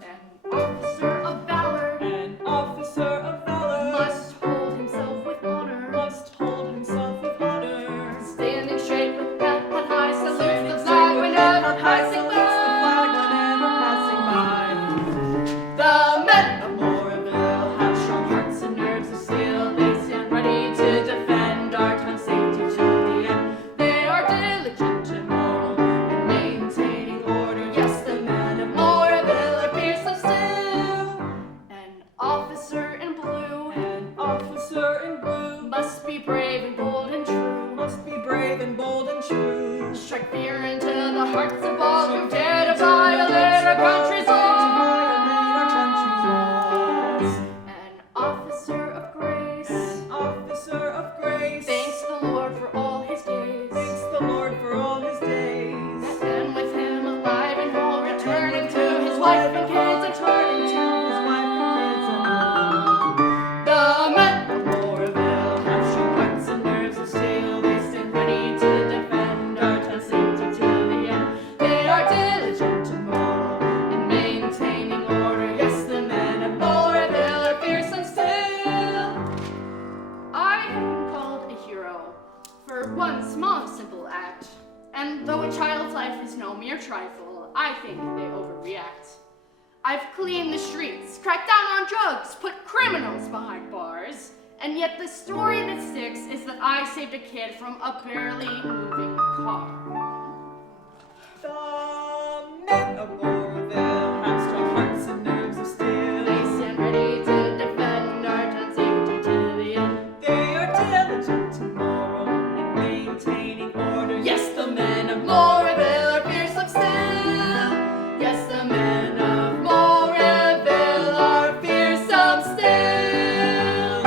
An officer of valor, An officer of valor must hold himself with honor. must hold himself with honor. Standing straight with head high, salutes Standing the straight flag with whenever head high, passing salutes the flag whenever by. passing by. wife and kids at heart, and to his wife and kids at home. the men Of Moraville have strong hearts and nerves of steel. They stand ready to defend our town safety till the end. they are diligent And moral in maintaining order. Yes, the men of Moraville are fearsome still. I have been called a hero for one small simple act, and though a child's life is no mere trifle, I think they overreact. I've cleaned the streets, cracked down on drugs, put criminals behind bars, and yet the story that sticks is that I saved a kid from a barely moving car. The men of Moraville have strong hearts and nerves of steel. They stand ready to defend our town safety to the end. They are diligent and moral in maintaining order. Yes, the men of Moraville are fearsome still. Yes, the men of Moraville are fearsome still.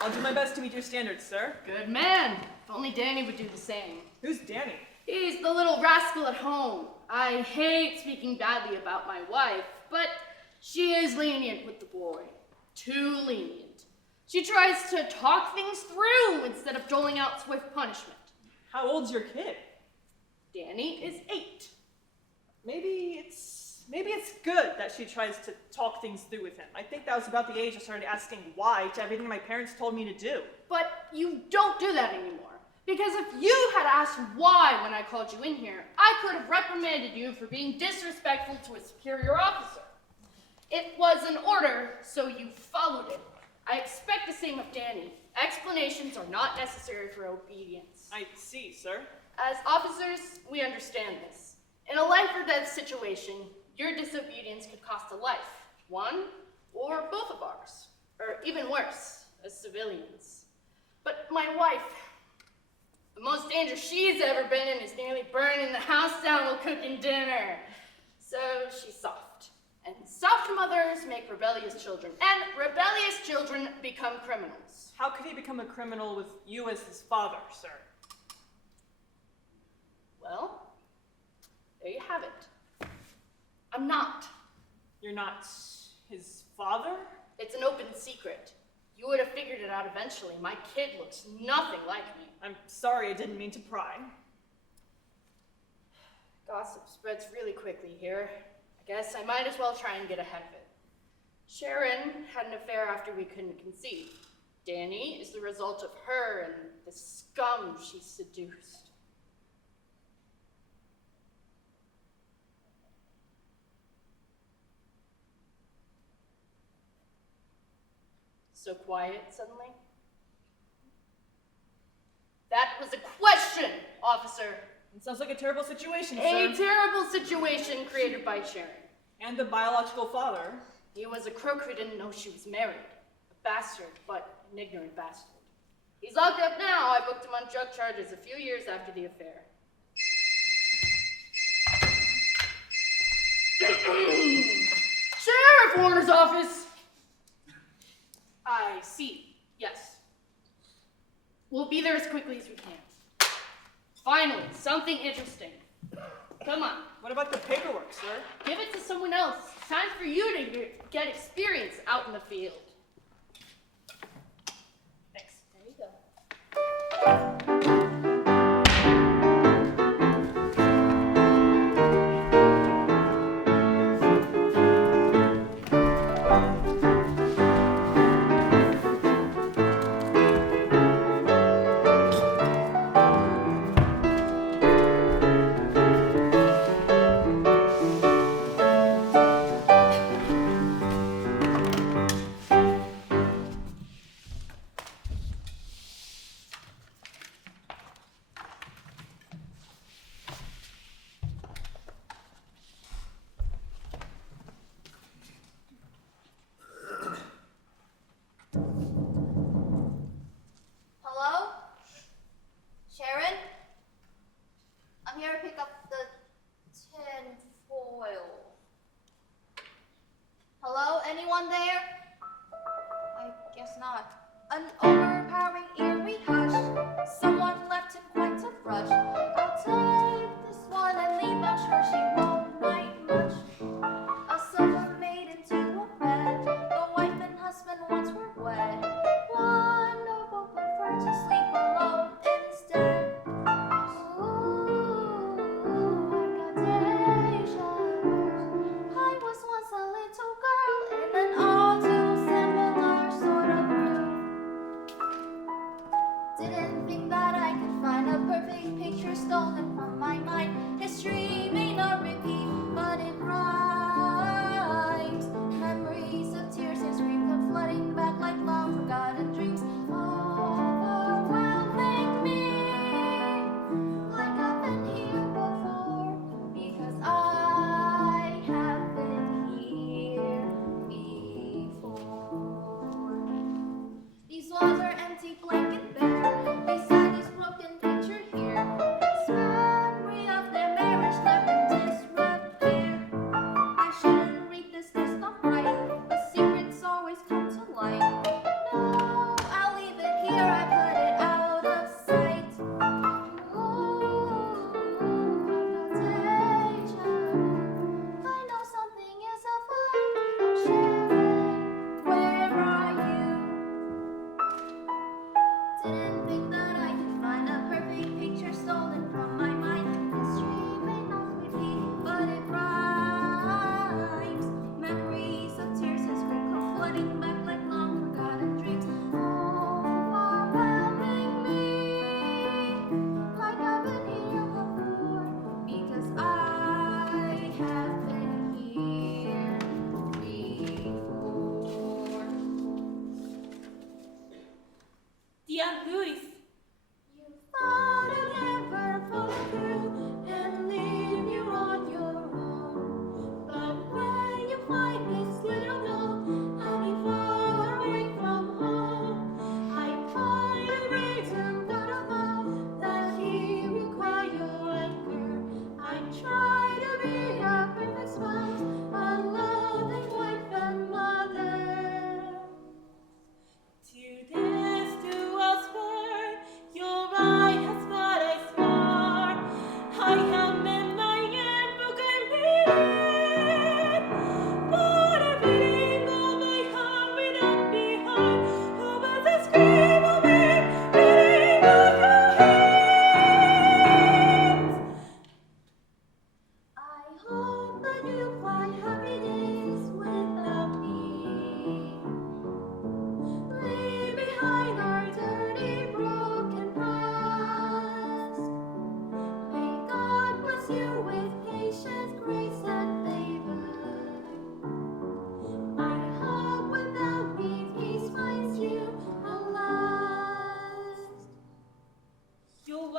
I'll do my best to meet your standards, sir. Good man. If only Danny would do the same. Who's Danny? He's the little rascal at home. I hate speaking badly about my wife, but she is lenient with the boy. Too lenient. She tries to talk things through instead of doling out swift punishment. How old's your kid? Danny is 8. Maybe it's good that she tries to talk things through with him. I think that was about the age I started asking why to everything my parents told me to do. But you don't do that anymore. Because if you had asked why when I called you in here, I could have reprimanded you for being disrespectful to a superior officer. It was an order, so you followed it. I expect the same of Danny. Explanations are not necessary for obedience. I see, sir. As officers, we understand this. In a life or death situation, your disobedience could cost a life, one or both of ours, or even worse, as civilians. But my wife, the most dangerous she's ever been in is nearly burning the house down while cooking dinner. So she's soft. And soft mothers make rebellious children, and rebellious children become criminals. How could he become a criminal with you as his father, sir? Well, there you have it. I'm not. You're not his father? It's an open secret. You would have figured it out eventually. My kid looks nothing like me. I'm sorry, I didn't mean to pry. Gossip spreads really quickly here. I guess I might as well try and get ahead of it. Sharon had an affair after we couldn't conceive. Danny is the result of her and the scum she seduced. So quiet suddenly? That was a question, officer. It sounds like a terrible situation, A sir. terrible situation created by Sharon. And the biological father. He was a crook who didn't know she was married. A bastard, but an ignorant bastard. He's locked up now. I booked him on drug charges a few years after the affair. Sheriff Warner's office! I see. Yes. We'll be there as quickly as we can. Finally, something interesting. Come on. What about the paperwork, sir? Give it to someone else. Time for you to get experience out in the field. Thanks. There you go.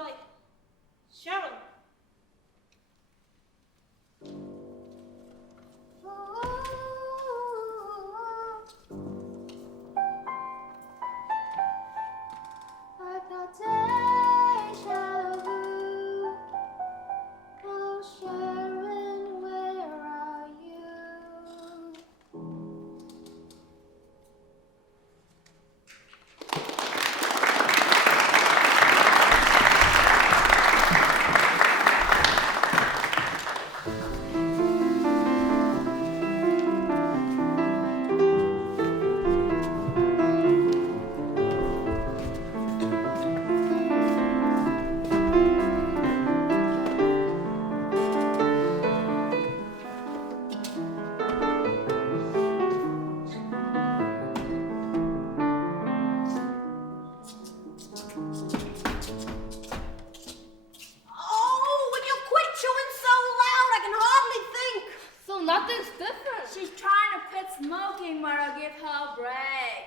like Sharon. I've got deja vu. Oh, Sharon, where are you? Oh, will you quit chewing so loud? I can hardly think. So nothing's different. She's trying to quit smoking, Myrtle. Give her a break.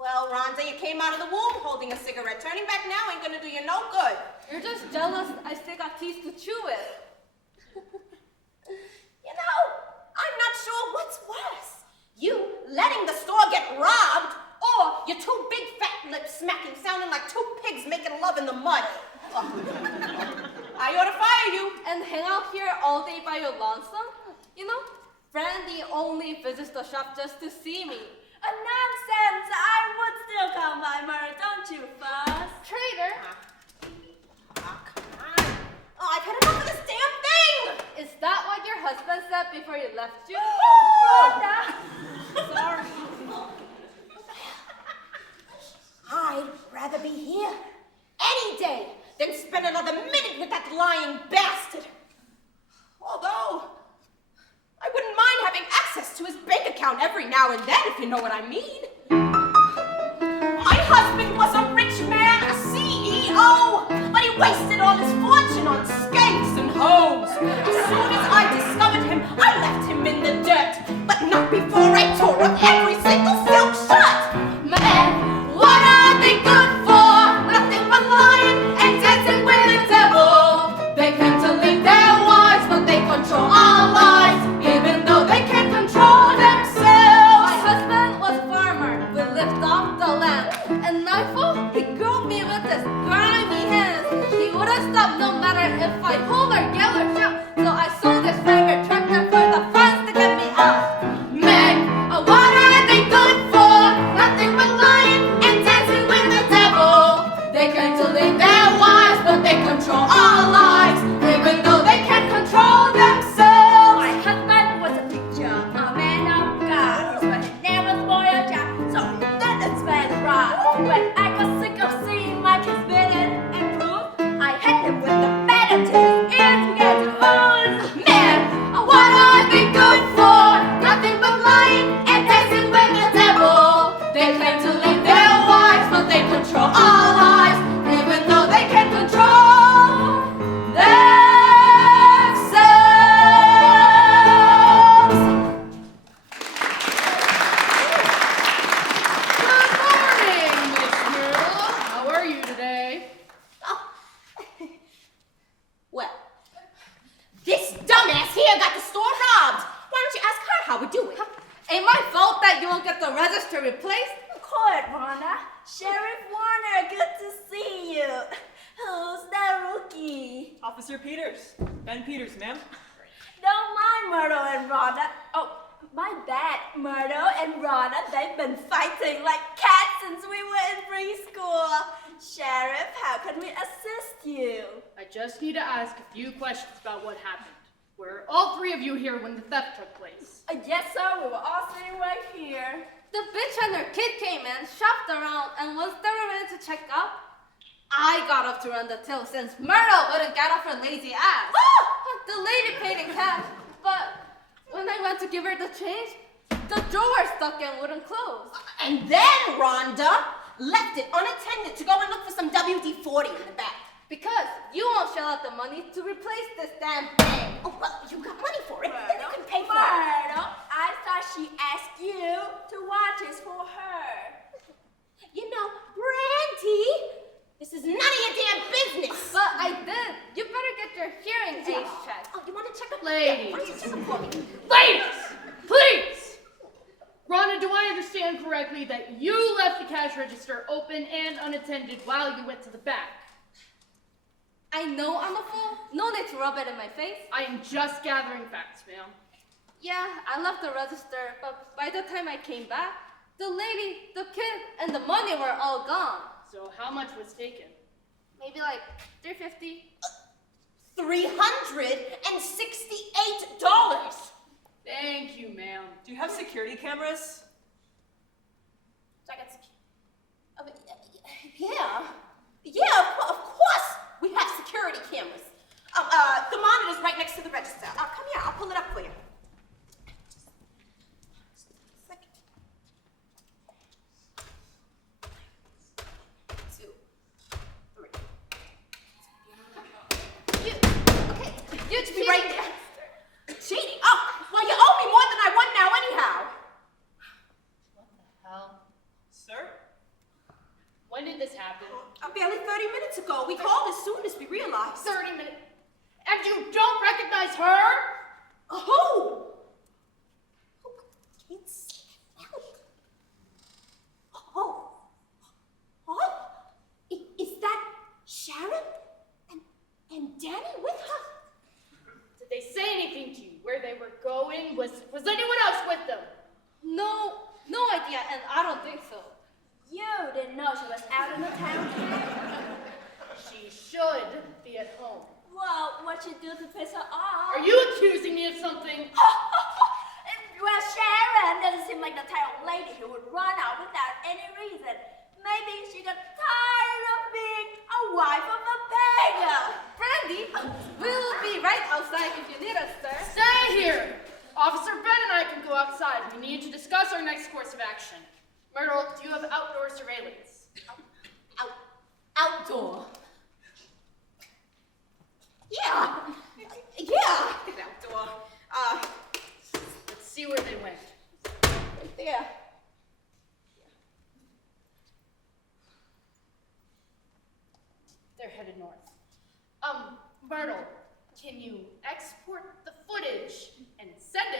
Well, Rhonda, you came out of the womb holding a cigarette. Turning back now ain't gonna do you no good. You're just jealous I still got teeth to chew with. You know, I'm not sure what's worse. You letting the store get robbed, or your two big fat lips smacking, sounding like two pigs making love in the mud. Ugh. I ought to fire you. And hang out here all day by your lonesome? You know, Brandy only visits the shop just to see me. Nonsense! I would still come by, Myrtle. Don't you fuss. Traitor, Oh, come on. Oh, I've had enough of this damn thing. is that what your husband said before he left you? Sorry. I'd rather be here any day than spend another minute with that lying bastard. Although, I wouldn't mind having access to his bank account every now and then, if you know what I mean. My husband was a rich man, a CEO, but he wasted all his fortune on skanks and hoes. As soon as I discovered him, I left him in the dirt, but not before I tore up every single silk shirt. Man, what are they good for? Nothing but lying and dancing with the devil. They claim to live their lives, but they control our lives, even though they can't control themselves. My husband was farmer. We lived off the land. And Nightfall, he groomed me with his grimy hands. He wouldn't stop no matter if I pulled or yell or shout. So I sold his favorite tractor for the funds to get me out. Men, what are they good for? Nothing but lying and dancing with the devil. They claim to live their lives, but they control our lives, even though they can't control themselves. My husband was a preacher, a man of God. But he never spoiled a job, so he didn't spend right. When I got sick of seeing my kids beaten and bruised, I hit him with the bat until his ears began to ooze. Men, what are they good for? Nothing but lying and dancing with the devil. They claim to live their lives, but they control our lives, even though they can't control themselves. Good morning, Miss Myrtle. How are you today? Oh. Well, this dumbass here got the store robbed. Why don't you ask her how we're doing? Ain't my fault that you won't get the register replaced. Quiet, Rhonda. Sheriff Warner, good to see you. Who's the rookie? Officer Peters. Ben Peters, ma'am. Don't mind Myrtle and Rhonda. Oh, my bad. Myrtle and Rhonda, they've been fighting like cats since we were in preschool. Sheriff, how can we assist you? I just need to ask a few questions about what happened. Were all three of you here when the theft took place? Yes, sir. We were all sitting right here. The bitch and her kid came in, shopped around, and once they were ready to check out, I got up to run the till since Myrtle wouldn't get off her lazy ass. The lady paid in cash, but when I went to give her the change, the drawer stuck and wouldn't close. And then Rhonda left it unattended to go and look for some WD-40 in the back. Because you won't shell out the money to replace this damn thing. Oh, well, you got money for it. Then you can pay for it. Myrtle, I thought she asked you to watch this for her. You know, Brandy, This is none of your damn business. But I did. You better get your hearing aids checked. Oh, you want to check up? Ladies. Yeah, why don't you check up for me? Ladies, please! Rhonda, do I understand correctly that you left the cash register open and unattended while you went to the back? I know I'm a fool. No need to rub it in my face. I am just gathering facts, ma'am. Yeah, I left the register, but by the time I came back, the lady, the kid, and the money were all gone. So how much was taken? Maybe like $350. $368. Thank you, ma'am. Do you have security cameras? Yeah, of course we have security cameras. The monitor's right next to the register. Come here, I'll pull it up for you. Just a second. 2, 3. You Be right there. Cheating? Oh, well, you owe me more than I won now anyhow. What the hell? Sir? When did this happen? Barely 30 minutes ago. We called as soon as we realized. 30 minutes. And you don't recognize her? Who? Can't see that. Is that Sharon? And Danny with her? Did they say anything to you? Where they were going? Was anyone else with them? No idea, and I don't think so. You didn't know she was out in the town. She should be at home. Well, what'd you do to piss her off? Are you accusing me of something? Well, Sharon doesn't seem like the type of lady who would run out without any reason. Maybe she got tired of being a wife of a beggar. Brandy, we'll be right outside if you need us, sir. Stay here! Officer Ben and I can go outside. We need to discuss our next course of action. Myrtle, do you have outdoor surveillance? Outdoor. Yeah. Outdoor. Let's see where they went. Right there. They're headed north. Myrtle, can you export the footage and send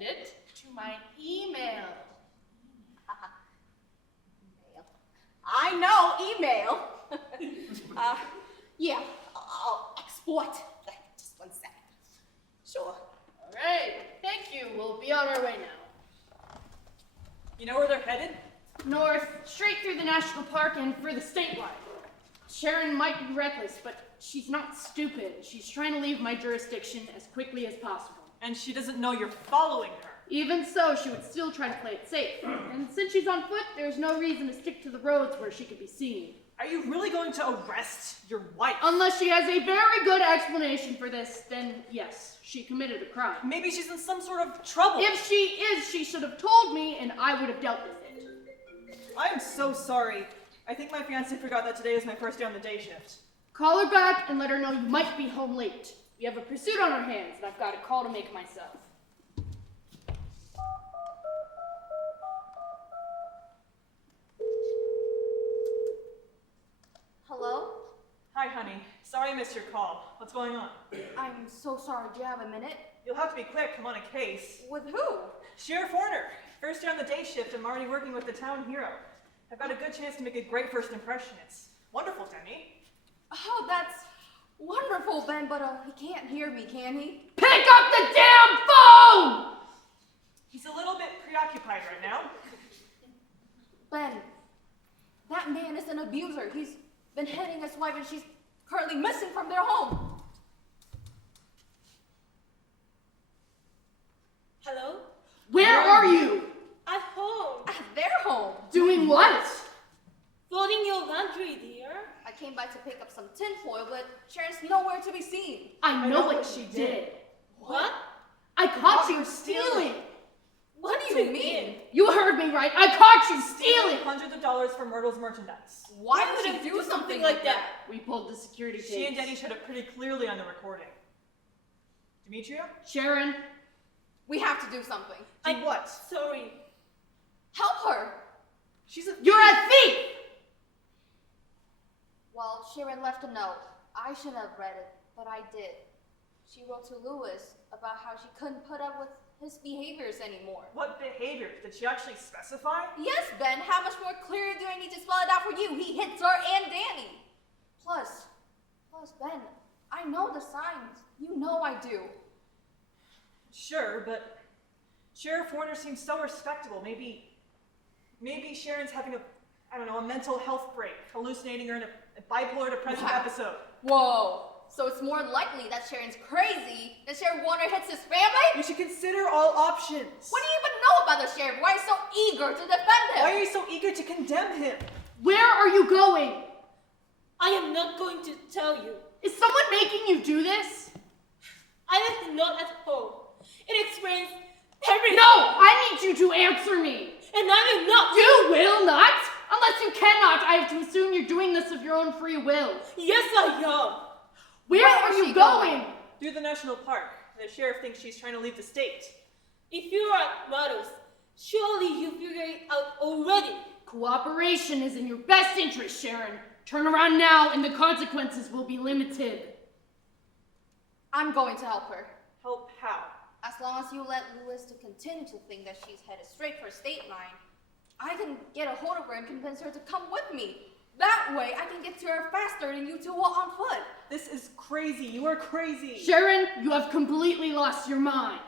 it to my email? I know email. Yeah, I'll export. Just 1 second. Sure. All right, thank you. We'll be on our way now. You know where they're headed? North, straight through the national park and for the statewide. Sharon might be reckless, but she's not stupid. She's trying to leave my jurisdiction as quickly as possible. And she doesn't know you're following her. Even so, she would still try to play it safe. And since she's on foot, there's no reason to stick to the roads where she could be seen. Are you really going to arrest your wife? Unless she has a very good explanation for this, then yes, she committed a crime. Maybe she's in some sort of trouble. If she is, she should have told me and I would have dealt with it. I am so sorry. I think my fiance forgot that today is my first day on the day shift. Call her back and let her know you might be home late. We have a pursuit on our hands and I've got a call to make myself. Hello? Hi, honey. Sorry I missed your call. What's going on? I'm so sorry. Do you have a minute? You'll have to be quick. I'm on a case. With who? Sheriff Warner. First day on the day shift. I'm already working with the town hero. I've got a good chance to make a great first impression. It's wonderful, Demi. Oh, that's wonderful, Ben, but he can't hear me, can he? Pick up the damn phone! He's a little bit preoccupied right now. Ben, that man is an abuser. He's been hitting his wife and she's currently missing from their home. Hello? Where are you? At home. At their home. Doing what? Folding your laundry, dear. I came by to pick up some tinfoil, but Sharon's nowhere to be seen. I know what she did. What? I caught you stealing. What do you mean? You heard me right. I caught you stealing. Hundreds of dollars for Myrtle's merchandise. Why I would wouldn't you do do something like that? We pulled the security She and tapes. Denny showed it pretty clearly on the recording. Demetria? Sharon, We have to do something. Do what? Sorry. Help her. She's a you're a thief! Well, Sharon left a note. I shouldn't have read it, but I did. She wrote to Lewis about how she couldn't put up with his behaviors anymore. What behavior? Did she actually specify? Yes, Ben, how much more clearly do I need to spell it out for you? He hits her and Danny. Plus, Ben, I know the signs. You know I do. Sure, but Sheriff Warner seems so respectable. Maybe Sharon's having a mental health break, hallucinating her in a bipolar depressive episode. Whoa. So it's more likely that Sharon's crazy than Sheriff Warner hits his family? You should consider all options. What do you even know about the sheriff? Why are you so eager to defend him? Why are you so eager to condemn him? Where are you going? I am not going to tell you. Is someone making you do this? I left the note at home. It explains everything. No! I need you to answer me! And I will not. You will not? Unless you cannot, I have to assume you're doing this of your own free will. Yes, I am. Where are you going? Through the national park. The sheriff thinks she's trying to leave the state. If you are at Maros, surely you figured it out already. Cooperation is in your best interest, Sharon. Turn around now and the consequences will be limited. I'm going to help her. Help how? As long as you let Lewis to continue to think that she's headed straight for state line, I can get a hold of her and convince her to come with me. That way, I can get to her faster than you two will on foot. This is crazy. You are crazy. Sharon, you have completely lost your mind.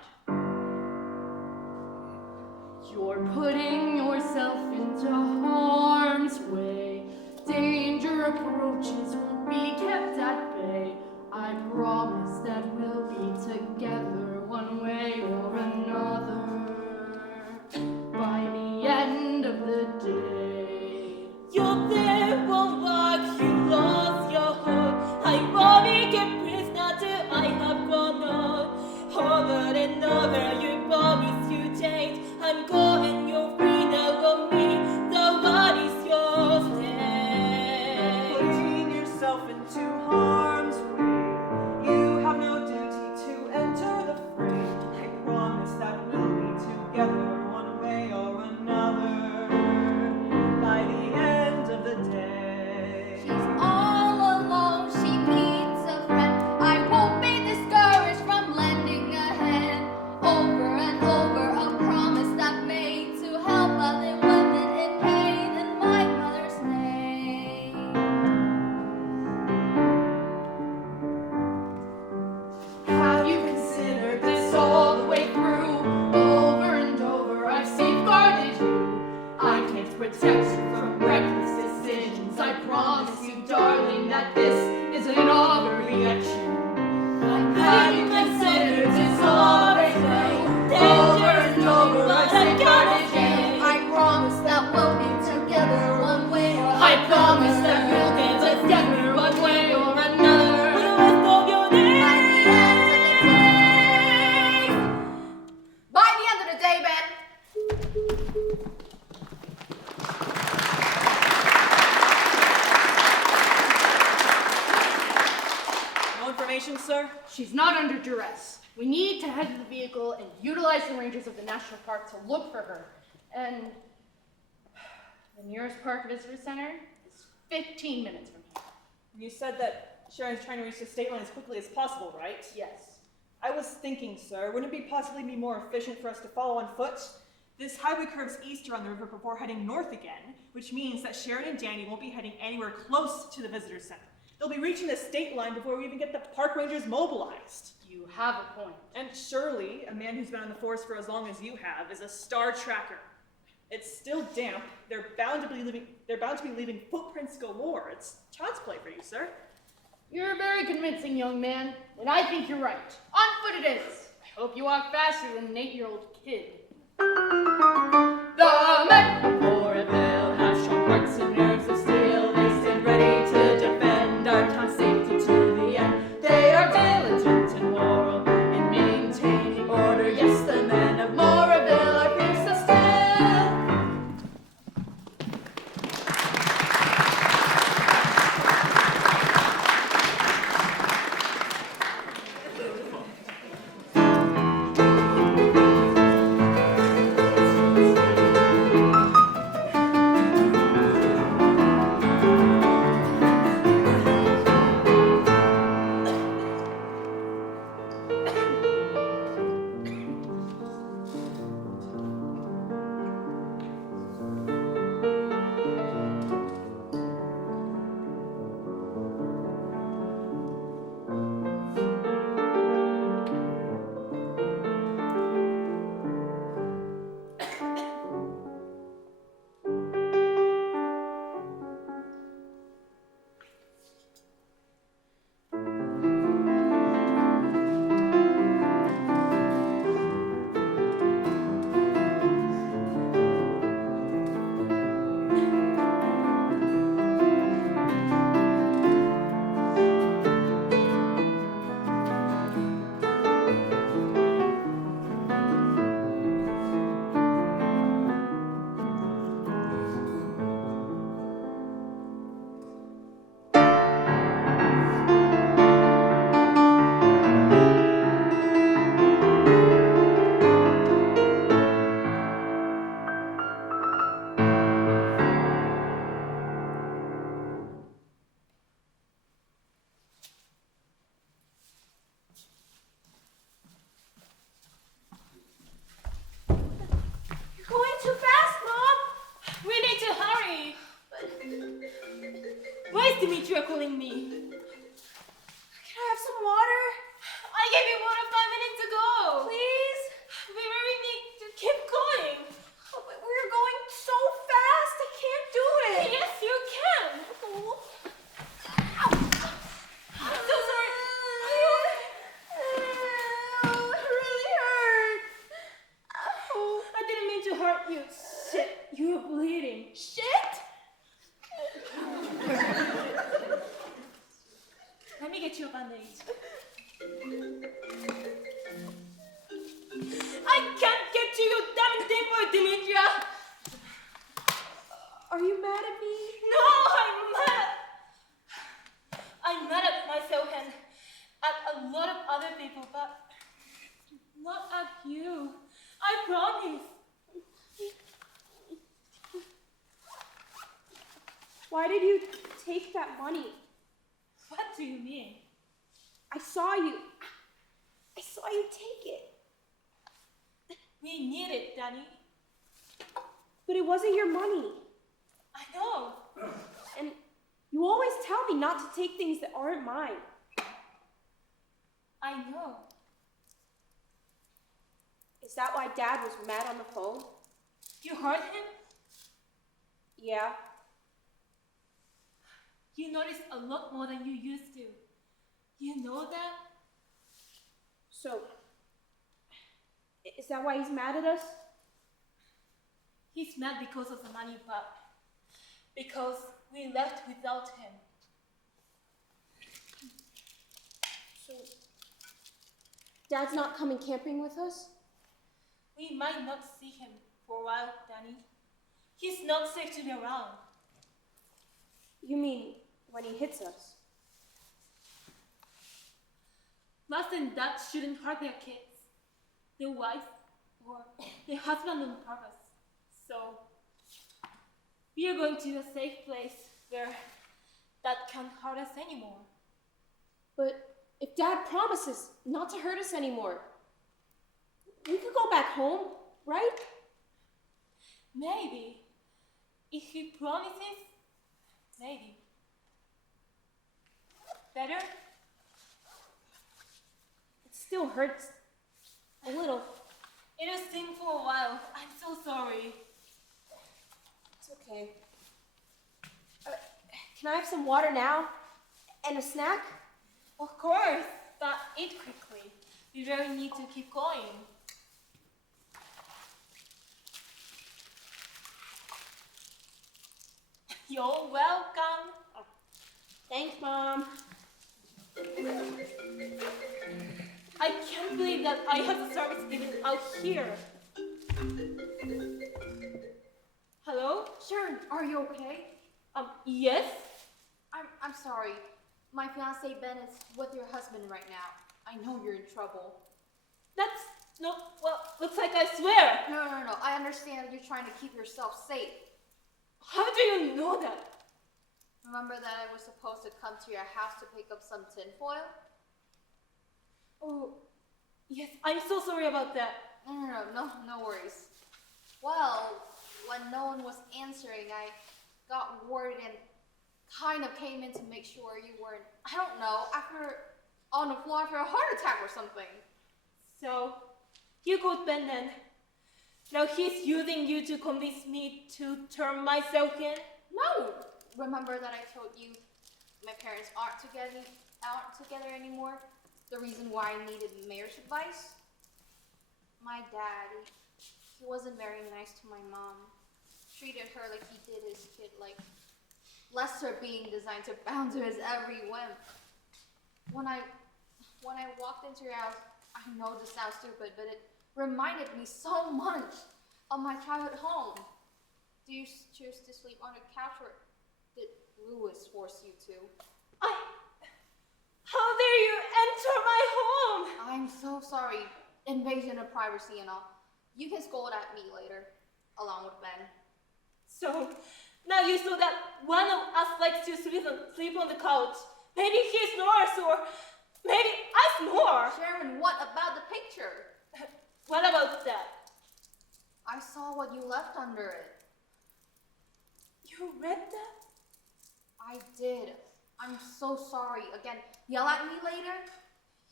You're putting yourself into harm's way. Danger approaches will be kept at bay. I promise that we'll be together one way or another by the end of the day. Your plan won't work, you lost your hope. I worry, get prisoner till I have gone on. Over and over, you promise you change. I'm going, you're free now on me. The world is yours then. Putting yourself into harm's way. You have no duty to enter the fray. I promise that we'll be together one way or another by the end of the day. She's all alone, she needs a friend. I won't be discouraged from lending a hand. Over and over, a promise that made to help other women in pain in my mother's name. Have you considered this all the way through? Over and over I've safeguarded you. I can't protect you from reckless decisions. I promise you, darling, that this is an overreaction. Have you considered this all the way through? Over and over I've safeguarded you. I promise that we'll be together one way or I promise that we'll be together one way or another. For the rest of your by days. the end of the day. By the end of the day, Ben. No information, sir? She's not under duress. We need to head to the vehicle and utilize the rangers of the national park to look for her. And the nearest park visitor center is 15 minutes from here. You said that Sharon's trying to reach the state line as quickly as possible, right? Yes. I was thinking, sir, wouldn't it possibly be more efficient for us to follow on foot? This highway curves east around the river before heading north again, which means that Sharon and Danny won't be heading anywhere close to the visitor center. They'll be reaching the state line before we even get the park rangers mobilized. You have a point. And surely, a man who's been on the force for as long as you have is a star tracker. It's still damp. They're bound to be leaving footprints galore. It's child's play for you, sir. You're a very convincing young man, and I think you're right. On foot it is. I hope you walk faster than an 8-year-old kid. The men of Moraville have strong hearts and nerves of steel. They stand ready to defend our town's safety to the end. They are diligent and moral in maintaining order. Yes, the men of Moraville are fierce and your bandage. I can't get to your damn table, Demetria. Are you mad at me? No, I'm mad at myself and at a lot of other people, but not at you. I promise. Why did you take that money? What do you mean? I saw you take it. We need it, Danny. But it wasn't your money. I know. And you always tell me not to take things that aren't mine. I know. Is that why Dad was mad on the phone? You hurt him? Yeah. You notice a lot more than you used to. You know that? So, is that why he's mad at us? He's mad because of the money, but because we left without him. So, Dad's not coming camping with us? We might not see him for a while, Danny. He's not safe to be around. You mean when he hits us? Moms and dads shouldn't hurt their kids, their wife, or their husband on purpose. So, we are going to a safe place where that can't hurt us anymore. But if Dad promises not to hurt us anymore, we could go back home, right? Maybe. If he promises, maybe. Better? It still hurts a little. It has sting for a while. I'm so sorry. It's okay. Can I have some water now? And a snack? Of course, but eat quickly. We really need to keep going. You're welcome. Thanks, Mom. I can't believe that I have a service even out here. Hello? Sharon, are you okay? Yes? I'm sorry. My fiance Ben is with your husband right now. I know you're in trouble. That's no, well, looks like I swear. No. I understand you're trying to keep yourself safe. How do you know that? Remember that I was supposed to come to your house to pick up some tinfoil? Oh, yes, I'm so sorry about that. No worries. Well, when no one was answering, I got worried and kind of came in to make sure you weren't, I don't know, on the floor after a heart attack or something. So, you called Ben then. Now he's using you to convince me to turn myself in? No! Remember that I told you my parents aren't together anymore? The reason why I needed marriage advice? My dad, he wasn't very nice to my mom. Treated her like he did his kid, like Lester being designed to bound to his every whim. When I walked into your house, I know this sounds stupid, but it reminded me so much of my childhood home. Do you choose to sleep on a couch, or did Louis force you to? How dare you enter my home? I'm so sorry. Invasion of privacy and all. You can scold at me later, along with Ben. So, now you saw that one of us likes to sleep on the couch. Maybe he snores, or maybe I snore. Sharon, what about the picture? What about that? I saw what you left under it. You read that? I did. I'm so sorry. Again, yell at me later?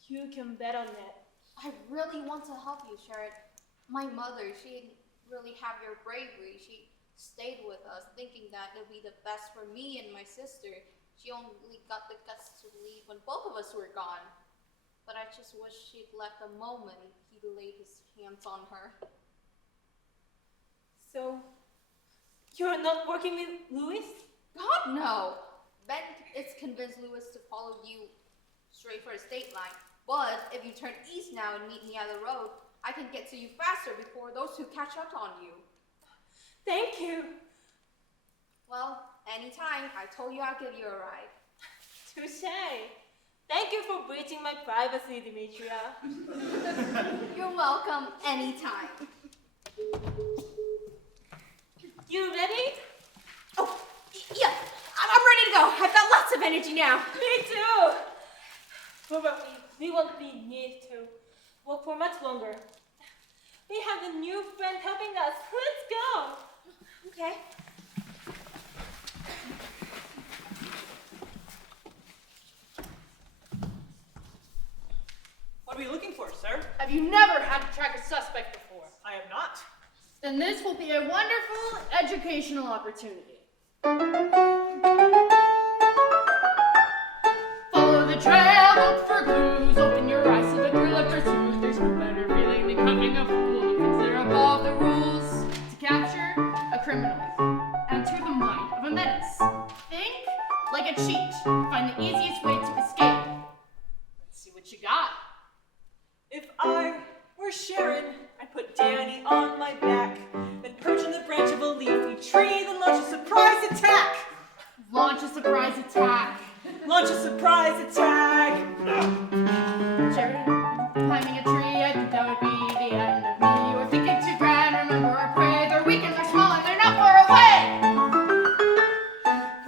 You can bet on it. I really want to help you, Sharon. My mother, she didn't really have your bravery. She stayed with us thinking that it would be the best for me and my sister. She only got the guts to leave when both of us were gone. But I just wish she'd left the moment he'd laid his hands on her. So, you're not working with Louis? God, no! Ben is convinced Louis to follow you straight for the state line. But if you turn east now and meet me at the road, I can get to you faster before those two catch up on you. Thank you. Well, anytime. I told you I'll give you a ride. Touche. Thank you for breaching my privacy, Demetria. You're welcome anytime. You ready? Oh, yeah, I'm ready to go. I've got lots of energy now. Me too. Probably we won't be need to work for much longer. We have a new friend helping us. Let's go. Okay. What are we looking for, sir? Have you never had to track a suspect before? I have not. Then this will be a wonderful educational opportunity. Follow the trail, look for clues, open your eyes to the thrill of pursuit. There's no better feeling than cuffing a fool who thinks they're above the rules. To capture a criminal, enter the mind of a menace. Think like a cheat, find the easiest way to escape. Let's see what you got. If I were Sharon, I'd put Danny on my back, then perch on the branch of a leafy tree, then launch a surprise attack! Launch a surprise attack. Launch a surprise attack! Sharon, climbing a tree, I think that would be the end of me. You're thinking too grand, remember our prey. They're weak and they're small and they're not far away.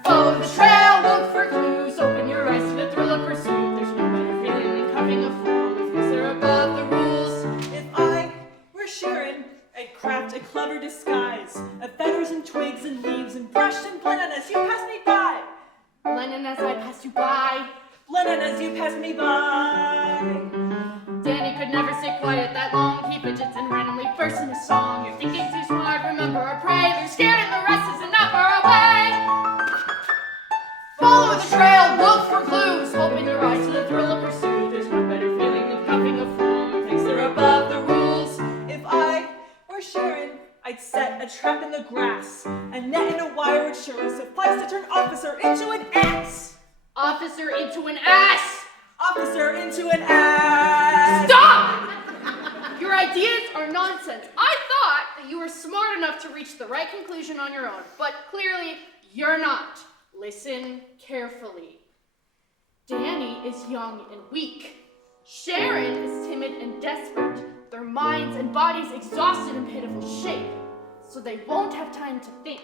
Follow the trail, look for clues, open your eyes to the thrill of pursuit. There's no better feeling than cuffing a fool who thinks they're above the rules. If I were Sharon, I'd craft a clever disguise of feathers and twigs and leaves and brush and blend on as you pass me by. Lennon, as I pass you by. Lennon, as you pass me by. Danny could never sit quiet that long. He fidgets and randomly bursts into song. You're thinking too smart, remember our prey. They're scared and the rest isn't not far away. Follow the trail, look for clues. Open your eyes to the thrill of pursuit. There's no better feeling than cuffing a fool who thinks they're above the rules. If I were Sharon, I'd set a trap in the grass. A net and a wire would sure suffice to turn officer into an ass. Officer into an ass. Officer into an ass. Stop! Your ideas are nonsense. I thought that you were smart enough to reach the right conclusion on your own, but clearly you're not. Listen carefully. Danny is young and weak. Sharon is timid and desperate. Their minds and bodies exhausted in pitiful shape, so they won't have time to think.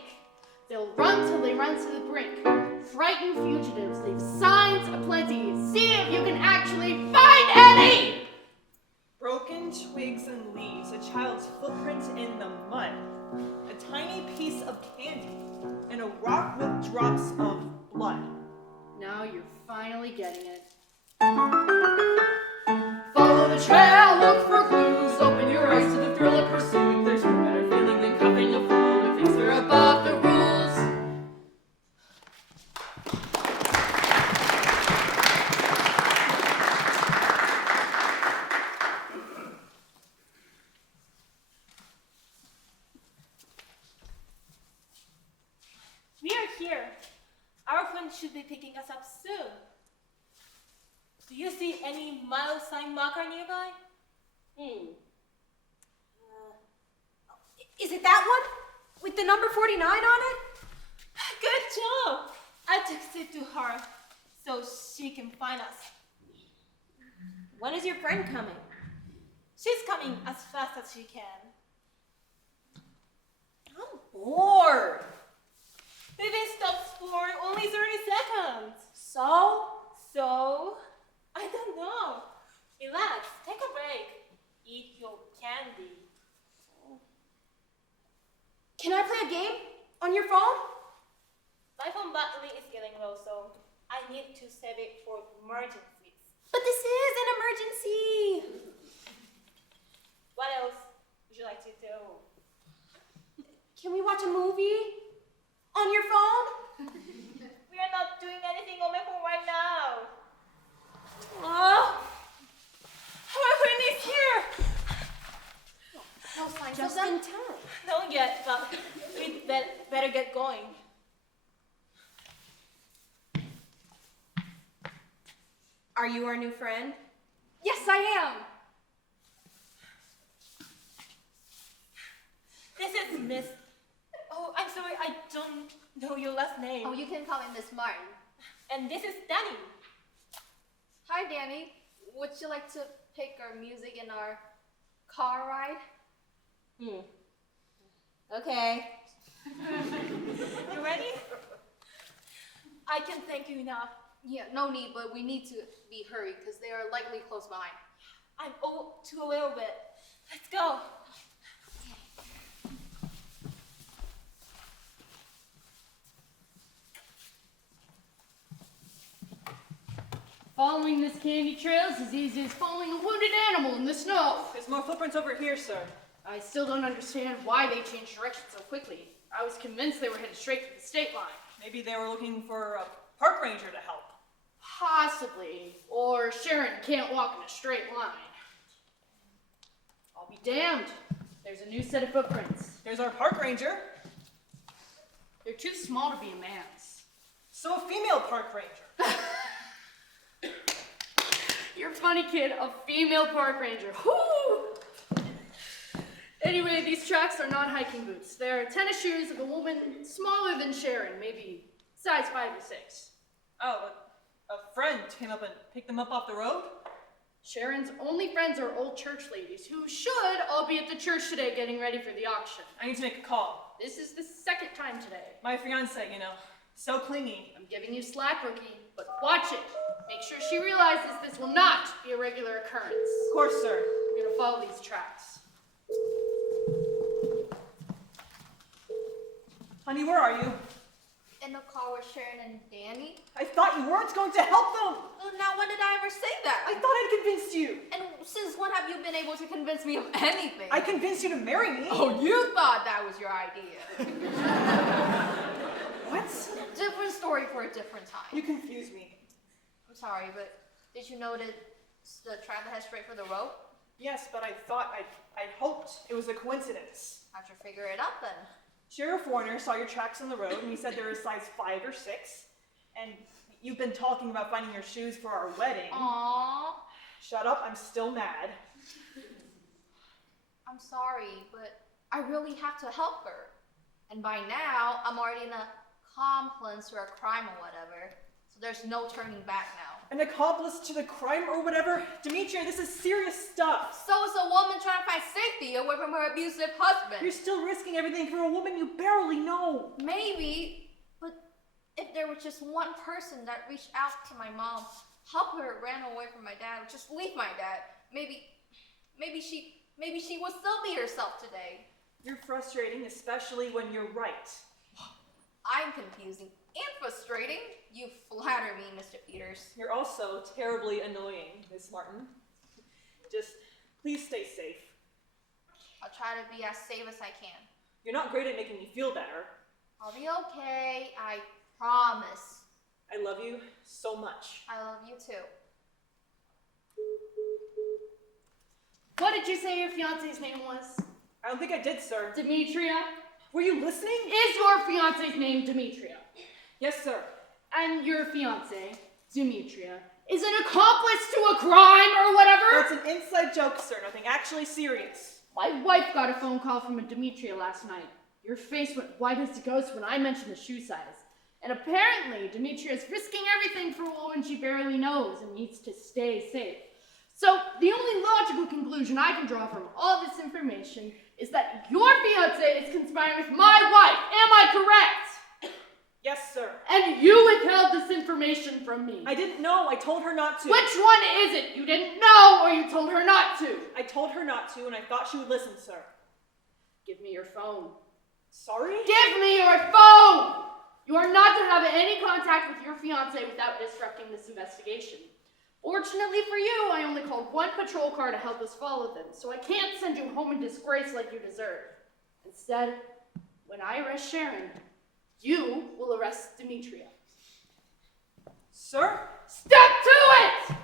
They'll run till they run to the brink. Frightened fugitives leave signs aplenty. See if you can actually find any! Broken twigs and leaves, a child's footprint in the mud, a tiny piece of candy, and a rock with drops of blood. Now you're finally getting it. Follow the trail, look for clues, open your eyes to the thrill of pursuit. There's no better feeling than cuffing a fool who thinks they're above the rules. We are here. Our friend should be picking us up soon. Do you see any mile sign marker nearby? Is it that one? With the number 49 on it? Good job! I texted to her so she can find us. When is your friend coming? She's coming as fast as she can. I'm bored. We've been stopped for only 30 seconds. So? So, I don't know. Relax, take a break. Eat your candy. Can I play a game? On your phone? My phone battery is getting low, so I need to save it for emergencies. But this is an emergency. What else would you like to do? Can we watch a movie? On your phone? We are not doing anything on my phone right now. Oh, My friend is here. no signs Just of them. In time. Not yet, but we better get going. Are Are you our new friend? Yes, I am. This is Miss. Oh, I'm sorry, I don't know your last name. Oh, you can call me Miss Martin. And this is Danny. Hi, Danny. Would you like to pick our music in our car ride? Okay. You ready? I can thank you enough. Yeah, no need, but we need to be hurried because they are likely close behind. I'm to a little bit. Let's go. Following this candy trail is as easy as following a wounded animal in the snow. There's more footprints over here, sir. I still don't understand why they changed direction so quickly. I was convinced they were headed straight for the state line. Maybe they were looking for a park ranger to help. Possibly. Or Sharon can't walk in a straight line. I'll be damned. There's a new set of footprints. There's our park ranger. They're too small to be a man's. So a female park ranger. You're funny, kid. A female park ranger. Whoo! Anyway, these tracks are not hiking boots. They're tennis shoes of a woman smaller than Sharon, maybe size 5 or 6. Oh, a friend came up and picked them up off the road? Sharon's only friends are old church ladies who should all be at the church today getting ready for the auction. I need to make a call. This is the second time today. My fiance, so clingy. I'm giving you slack, rookie, but watch it. Make sure she realizes this will not be a regular occurrence. Of course, sir. We're gonna follow these tracks. Honey, where are you? In the car with Sharon and Danny? I thought you weren't going to help them. Well, now when did I ever say that? I thought I'd convinced you. And since when have you been able to convince me of anything? I convinced you to marry me. Oh, you thought that was your idea. What? Different story for a different time. You confuse me. I'm sorry, but did you notice the track that heads straight for the road? Yes, but I hoped it was a coincidence. How'd you figure it out then? Sheriff Warner saw your tracks on the road and he said they were a size 5 or 6. And you've been talking about finding your shoes for our wedding. Aww. Shut up, I'm still mad. I'm sorry, but I really have to help her. And by now, I'm already in a accomplice or a crime or whatever. So there's no turning back now. An accomplice to the crime or whatever? Demetria, this is serious stuff. So is a woman trying to find safety away from her abusive husband. You're still risking everything for a woman you barely know. Maybe, but if there was just one person that reached out to my mom, help her, ran away from my dad, or just leave my dad, maybe she would still be herself today. You're frustrating, especially when you're right. I'm confusing and frustrating. You flatter me, Mr. Peters. You're also terribly annoying, Miss Martin. Just, please stay safe. I'll try to be as safe as I can. You're not great at making me feel better. I'll be okay, I promise. I love you so much. I love you too. What did you say your fiance's name was? I don't think I did, sir. Demetria? Were you listening? Is your fiance's name Demetria? Yes, sir. And your fiance, Demetria, is an accomplice to a crime or whatever? That's an inside joke, sir. Nothing actually serious. My wife got a phone call from a Demetria last night. Your face went white as a ghost when I mentioned the shoe size. And apparently, Demetria is risking everything for a woman she barely knows and needs to stay safe. So, the only logical conclusion I can draw from all this information is that your fiance is conspiring with my wife. Am I correct? Yes, sir. And you withheld this information from me. I didn't know. I told her not to. Which one is it? You didn't know or you told her not to? I told her not to, and I thought she would listen, sir. Give me your phone. Sorry? Give me your phone! You are not to have any contact with your fiance without disrupting this investigation. Fortunately for you, I only called one patrol car to help us follow them, so I can't send you home in disgrace like you deserve. Instead, when I arrest Sharon, you will arrest Demetria. Sir? Step to it!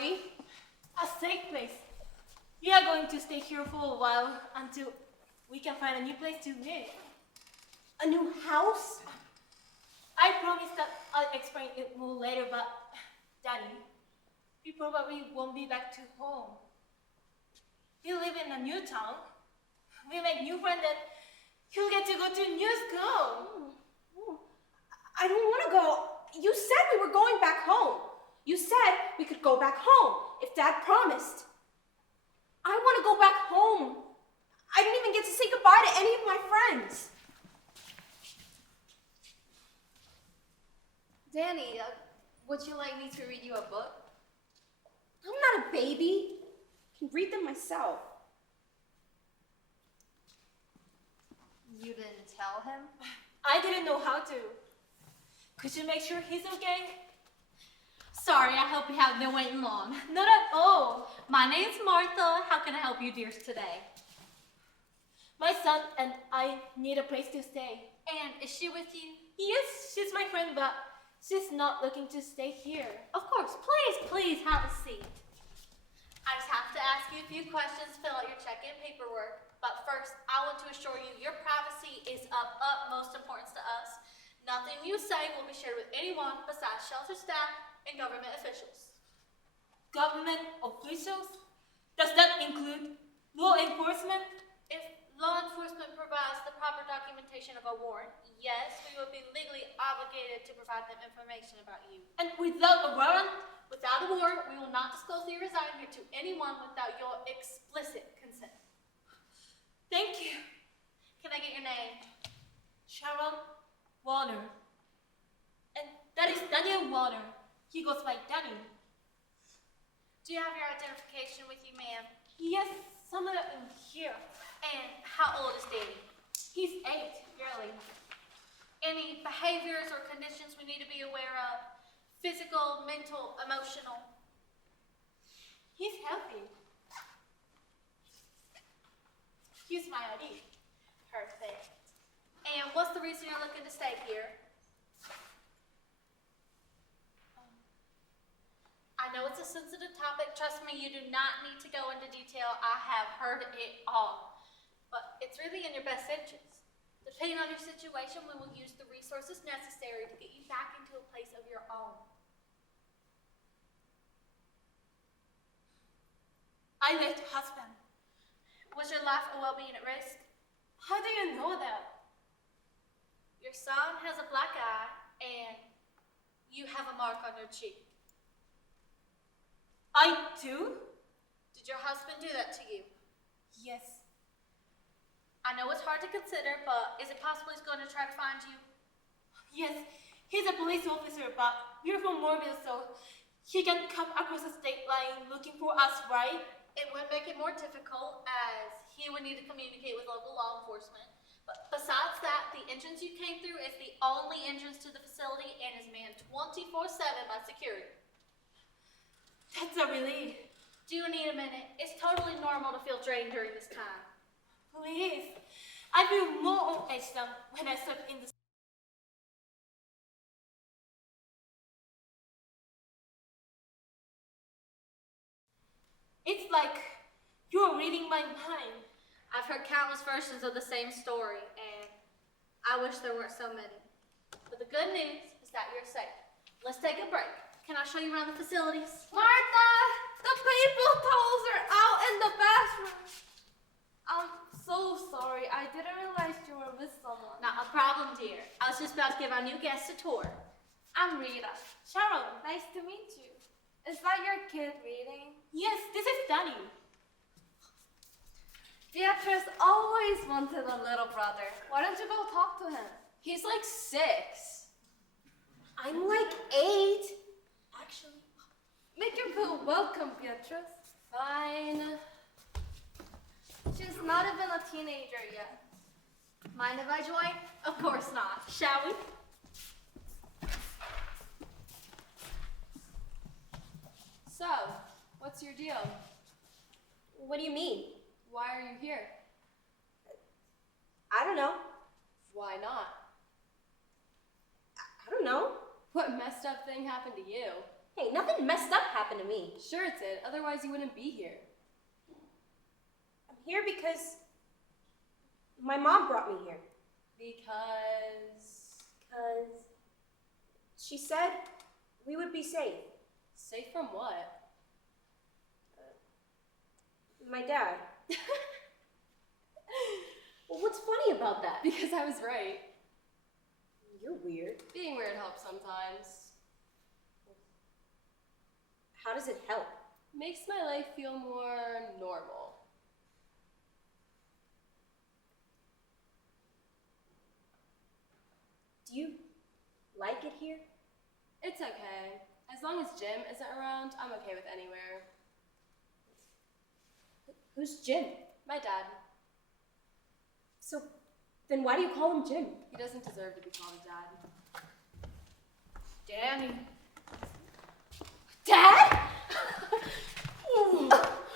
sorry. A safe place. We are going to stay here for a while until we can find a new place to live. A new house? I promise that I'll explain it more later, but Danny, we probably won't be back to home. We live in a new town. We make new friends and you'll get to go to new school. I don't want to go. You said we were going back home. You said we could go back home if Dad promised. I want to go back home. I didn't even get to say goodbye to any of my friends. Danny, would you like me to read you a book? I'm not a baby. I can read them myself. You didn't tell him? I didn't know how to. Could you make sure he's okay? Sorry, I hope you haven't been waiting long. Not at all. My name's Martha. How can I help you, dears, today? My son and I need a place to stay. And is she with you? Yes, she's my friend, but she's not looking to stay here. Of course. Please have a seat. I just have to ask you a few questions, fill out your check-in paperwork. But first, I want to assure you your privacy is of utmost importance to us. Nothing you say will be shared with anyone besides shelter staff and government officials. Government officials? Does that include law enforcement? If law enforcement provides the proper documentation of a warrant, yes, we will be legally obligated to provide them information about you. And without a warrant? Without a warrant, we will not disclose that you reside here to anyone without your explicit consent. Thank you. Can I get your name? Sharon Warner. And that is Daniel Warner. He goes by Danny. Do you have your identification with you, ma'am? Yes, somewhere in here. And how old is Danny? He's 8. Really? Any behaviors or conditions we need to be aware of? Physical, mental, emotional? He's healthy. Here's my ID. Perfect. And what's the reason you're looking to stay here? I know it's a sensitive topic. Trust me, you do not need to go into detail. I have heard it all. But it's really in your best interest. Depending on your situation, we will use the resources necessary to get you back into a place of your own. I left husband. Was your life or well-being at risk? How do you know that? Your son has a black eye, and you have a mark on your cheek. I do? Did your husband do that to you? Yes. I know it's hard to consider, but is it possible he's going to try to find you? Yes, he's a police officer, but we're from Morville, so he can come across the state line looking for us, right? It would make it more difficult, as he would need to communicate with local law enforcement. But besides that, the entrance you came through is the only entrance to the facility and is manned 24/7 by security. That's a relief. Do you need a minute? It's totally normal to feel drained during this time. Please. I feel more on edge than when I stepped in the... It's like you're reading my mind. I've heard countless versions of the same story, and I wish there weren't so many. But the good news is that you're safe. Let's take a break. Can I show you around the facilities? Martha! The paper towels are out in the bathroom. I'm so sorry. I didn't realize you were with someone. Not a problem, dear. I was just about to give our new guest a tour. I'm Rita. Sharon. Nice to meet you. Is that your kid reading? Yes, this is Danny. Beatrice always wanted a little brother. Why don't you go talk to him? He's like 6. I'm like 8. Actually. Make her feel welcome, Beatrice. Fine. She's not even a teenager yet. Mind if I join? Of course not. Shall we? So, what's your deal? What do you mean? Why are you here? I don't know. Why not? I don't know. What messed up thing happened to you? Hey, nothing messed up happened to me. Sure it did, otherwise you wouldn't be here. I'm here because my mom brought me here. Because... Because she said we would be safe. Safe from what? My dad. Well, what's funny about that? Because I was right. You're weird. Being weird helps sometimes. How does it help? Makes my life feel more normal. Do you like it here? It's okay. As long as Jim isn't around, I'm okay with anywhere. Who's Jim? My dad. So, then why do you call him Jim? He doesn't deserve to be called a dad. Danny. Dad?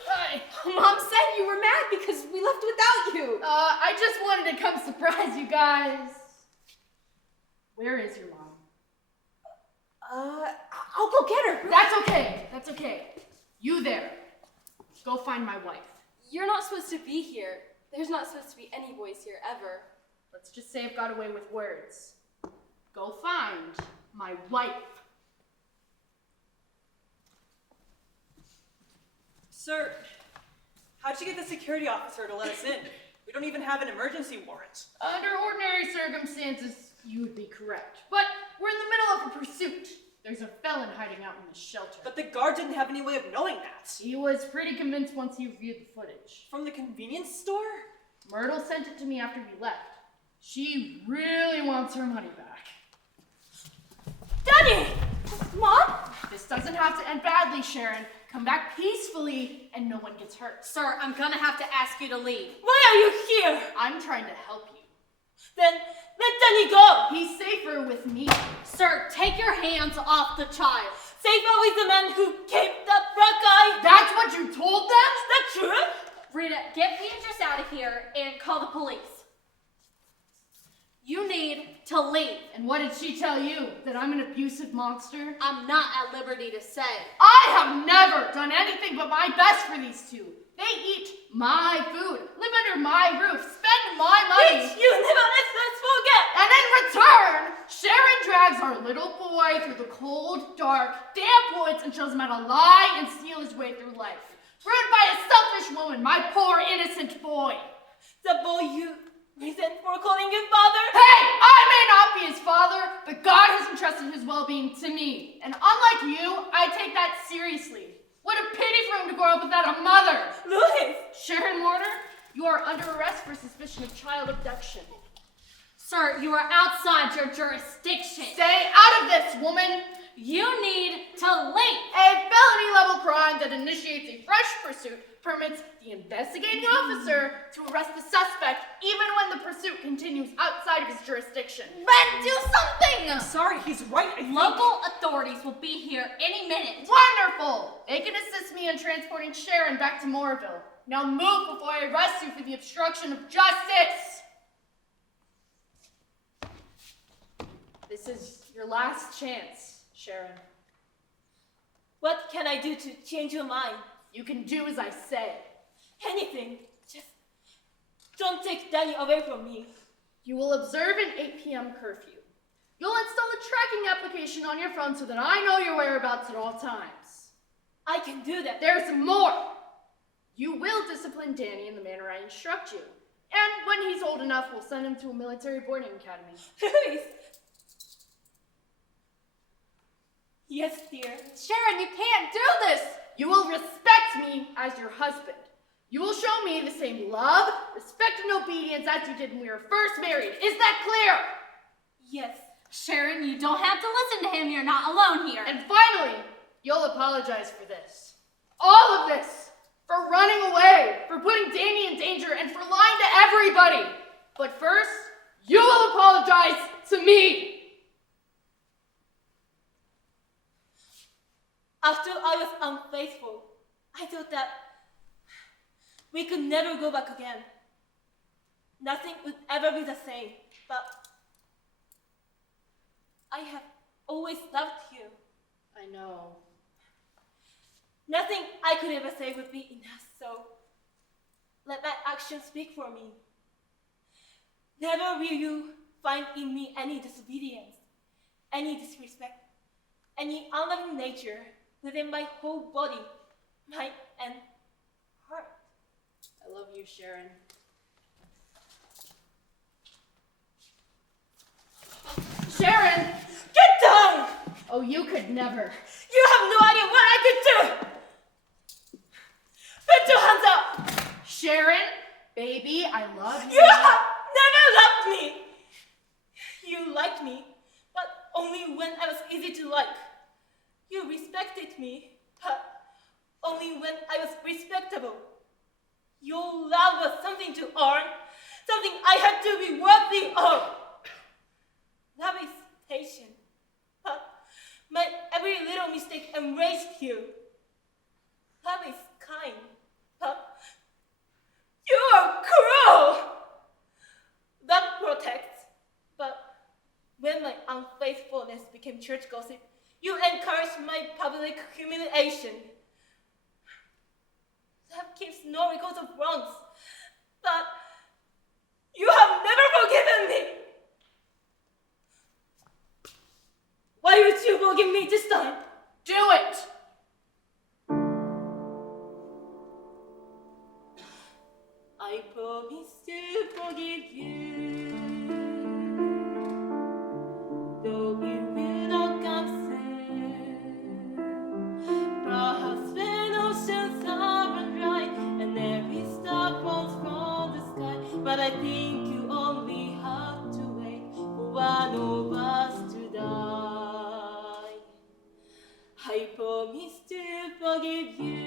Hi. Mom said you were mad because we left without you. I just wanted to come surprise you guys. Where is your mom? I'll go get her. That's okay. You there. Go find my wife. You're not supposed to be here. There's not supposed to be any boys here, ever. Let's just say I've got away with words. Go find my wife. Sir, how'd you get the security officer to let us in? We don't even have an emergency warrant. Under ordinary circumstances, you would be correct. But we're in the middle of a pursuit. There's a felon hiding out in the shelter. But the guard didn't have any way of knowing that. He was pretty convinced once he reviewed the footage. From the convenience store? Myrtle sent it to me after we left. She really wants her money back. Daddy! Mom? This doesn't have to end badly, Sharon. Come back peacefully and no one gets hurt. Sir, I'm gonna have to ask you to leave. Why are you here? I'm trying to help you. Then let Danny go. He's safer with me. Sir, take your hands off the child. Safer with the man who caved that black guy. That's what you told them? That's true. Rita, get Beatrice out of here and call the police. You need to leave. And what did she tell you? That I'm an abusive monster? I'm not at liberty to say. I have never done anything but my best for these two. They eat my food, live under my roof, spend my money. Which you never let us forget. And in return, Sharon drags our little boy through the cold, dark, damp woods and shows him how to lie and steal his way through life. Ruined by a selfish woman, my poor innocent boy. The boy you resent for calling you father. Hey, I may not be his father, but God has entrusted his well-being to me. And unlike you, I take that seriously. What a pity for him to grow up without a mother. Louis. Sharon Warner, you are under arrest for suspicion of child abduction. Sir, you are outside your jurisdiction. Stay out of this, woman. You need to leave. A felony-level crime that initiates a fresh pursuit permits the investigating officer to arrest the suspect even when the pursuit continues outside of his jurisdiction. Then do something! Sorry, he's right. I think. Local authorities will be here any minute. Wonderful! They can assist me in transporting Sharon back to Moorville. Now move before I arrest you for the obstruction of justice! This is your last chance, Sharon. What can I do to change your mind? You can do as I say. Anything. Just don't take Danny away from me. You will observe an 8 p.m. curfew. You'll install a tracking application on your phone so that I know your whereabouts at all times. I can do that. There's more! You will discipline Danny in the manner I instruct you. And when he's old enough, we'll send him to a military boarding academy. Louis. Yes, dear. Sharon, you can't do this! You will respect me as your husband. You will show me the same love, respect, and obedience as you did when we were first married. Is that clear? Yes. Sharon, you don't have to listen to him. You're not alone here. And finally, you'll apologize for this. All of this. For running away, for putting Danny in danger, and for lying to everybody. But first, you will apologize to me. After I was unfaithful, I thought that we could never go back again. Nothing would ever be the same, but I have always loved you. I know. I could ever say would be enough, so let my actions speak for me. Never will you find in me any disobedience, any disrespect, any unloving nature within my whole body, mind, and heart. I love you, Sharon. Sharon! Get down! Oh, you could never. You have no idea what I could do! Put your hands up! Sharon, baby, I love you. You have never loved me! You liked me, but only when I was easy to like. You respected me, but only when I was respectable. Your love was something to earn, something I had to be worthy of. Love is patient, but my every little mistake embraced you. Love is kind, but you are cruel. Love protects, but when my unfaithfulness became church gossip, you encouraged my public humiliation. Love keeps no records of wrongs, but you have never forgiven me. Why would you forgive me this time? Do it! I promise to forgive you, though you will not come soon. Perhaps when oceans are run dry and every star falls from the sky, but I think you only have to wait for one of us to die. I promise to forgive you,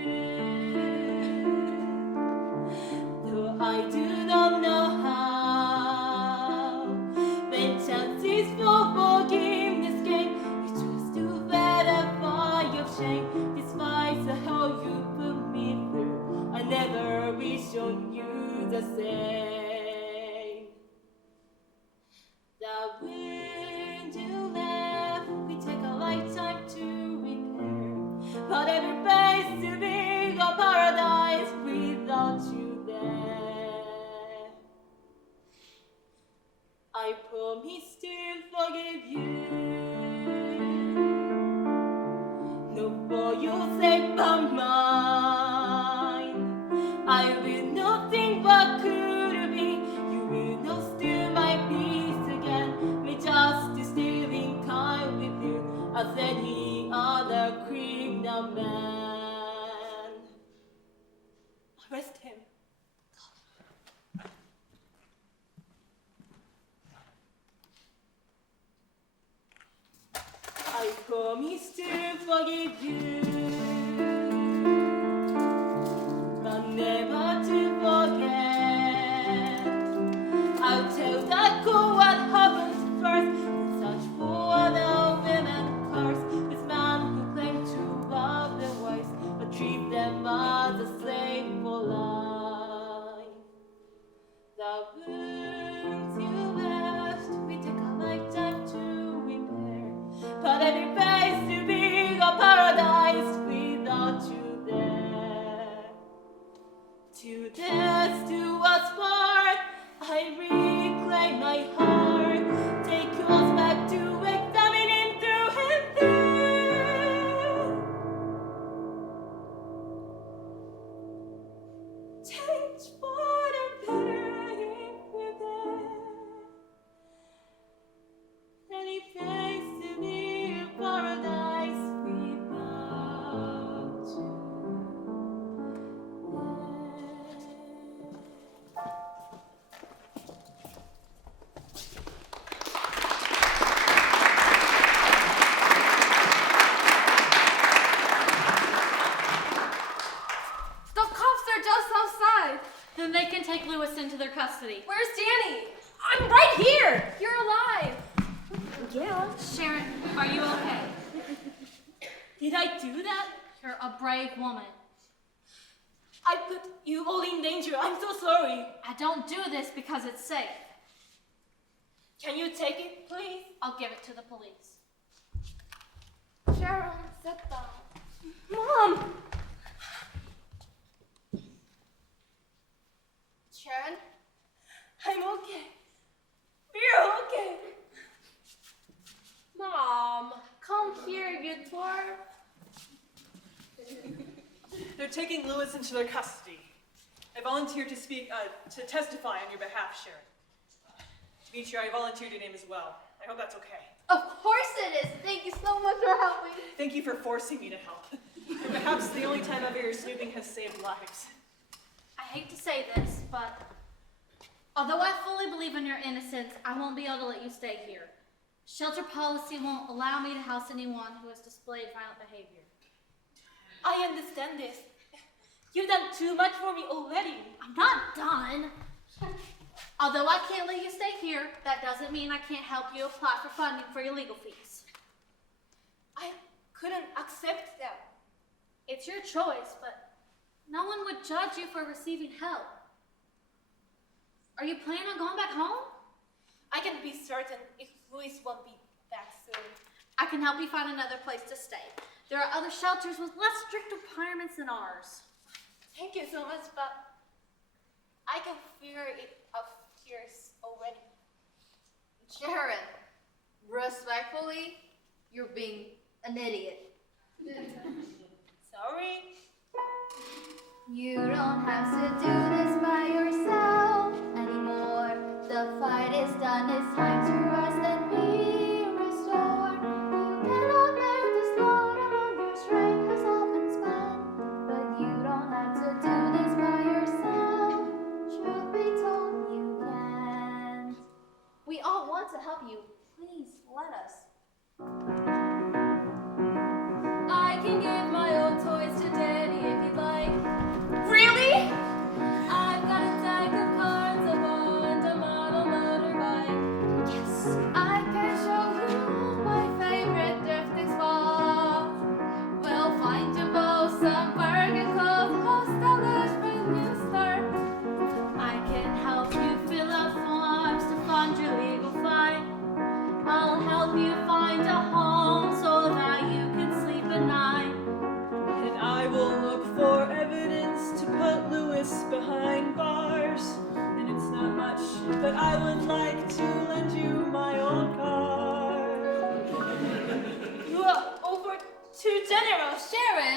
though I do not know how. When chances for forgiveness came, you chose to verify your shame. Despite the hell you put me through, I never will show you the same. The wound you left, we take a lifetime to repair. But every place to be a paradise without you there. I promise to forgive you, not for your sake but mine. I will not think what could be. You will not steal my peace again. Me just to steal in kind with you as any other criminal man. Arrest him. I promise to forgive you, but never to forget. I'll tell that girl what happened first. Such for other women curse this man who claimed to love their wives, but treat them as a slave for life. The wounds you left, we take a lifetime to repair. But every place to be a paradise without you there. Till death do us part, I reclaim my heart. Take yours back to examining through and through. Change for the better if we're there. Any place to be a paradise without you. The cops are just outside. Then they can take Lewis into their custody. Where's Danny? I'm right here! You're alive. Yeah. Sharon, are you okay? Did I do that? You're a brave woman. I put you all in danger. I'm so sorry. I don't do this because it's safe. Can you take it, please? I'll give it to the police. Sharon, sit down. Mom! They're taking Lewis into their custody. I volunteered to to testify on your behalf, Sharon. Demetria, I volunteered your name as well. I hope that's okay. Of course it is. Thank you so much for helping. Thank you for forcing me to help. And perhaps the only time ever your snooping has saved lives. I hate to say this, but although I fully believe in your innocence, I won't be able to let you stay here. Shelter policy won't allow me to house anyone who has displayed violent behavior. I understand this. You've done too much for me already. I'm not done. Although I can't let you stay here, that doesn't mean I can't help you apply for funding for your legal fees. I couldn't accept that. It's your choice, but no one would judge you for receiving help. Are you planning on going back home? I can be certain if Louis won't be back soon. I can help you find another place to stay. There are other shelters with less strict requirements than ours. Thank you so much, but I can feel it up here already. Sharon, respectfully, you're being an idiot. Sorry. You don't have to do this by yourself anymore. The fight is done, it's time to rest and be restored. You cannot bear this load alone, your strength has all been spent. But you don't have to do this by yourself. Truth be told, you can't. We all want to help you. Please let us. I can give my old toys to Daddy if you'd like. Really? I've got a deck of cards, a ball, and a model motorbike. Yes. I can show you my favorite drifting spot. We'll find you both some bargain clothes, host a lush brand new start. I can help you fill out forms to fund your legal fight. I'll help you find a home so that you can sleep at night. And I will look for evidence to put Lewis behind bars. And it's not much, but I would like to lend you my old car. You are over too generous. Sharon,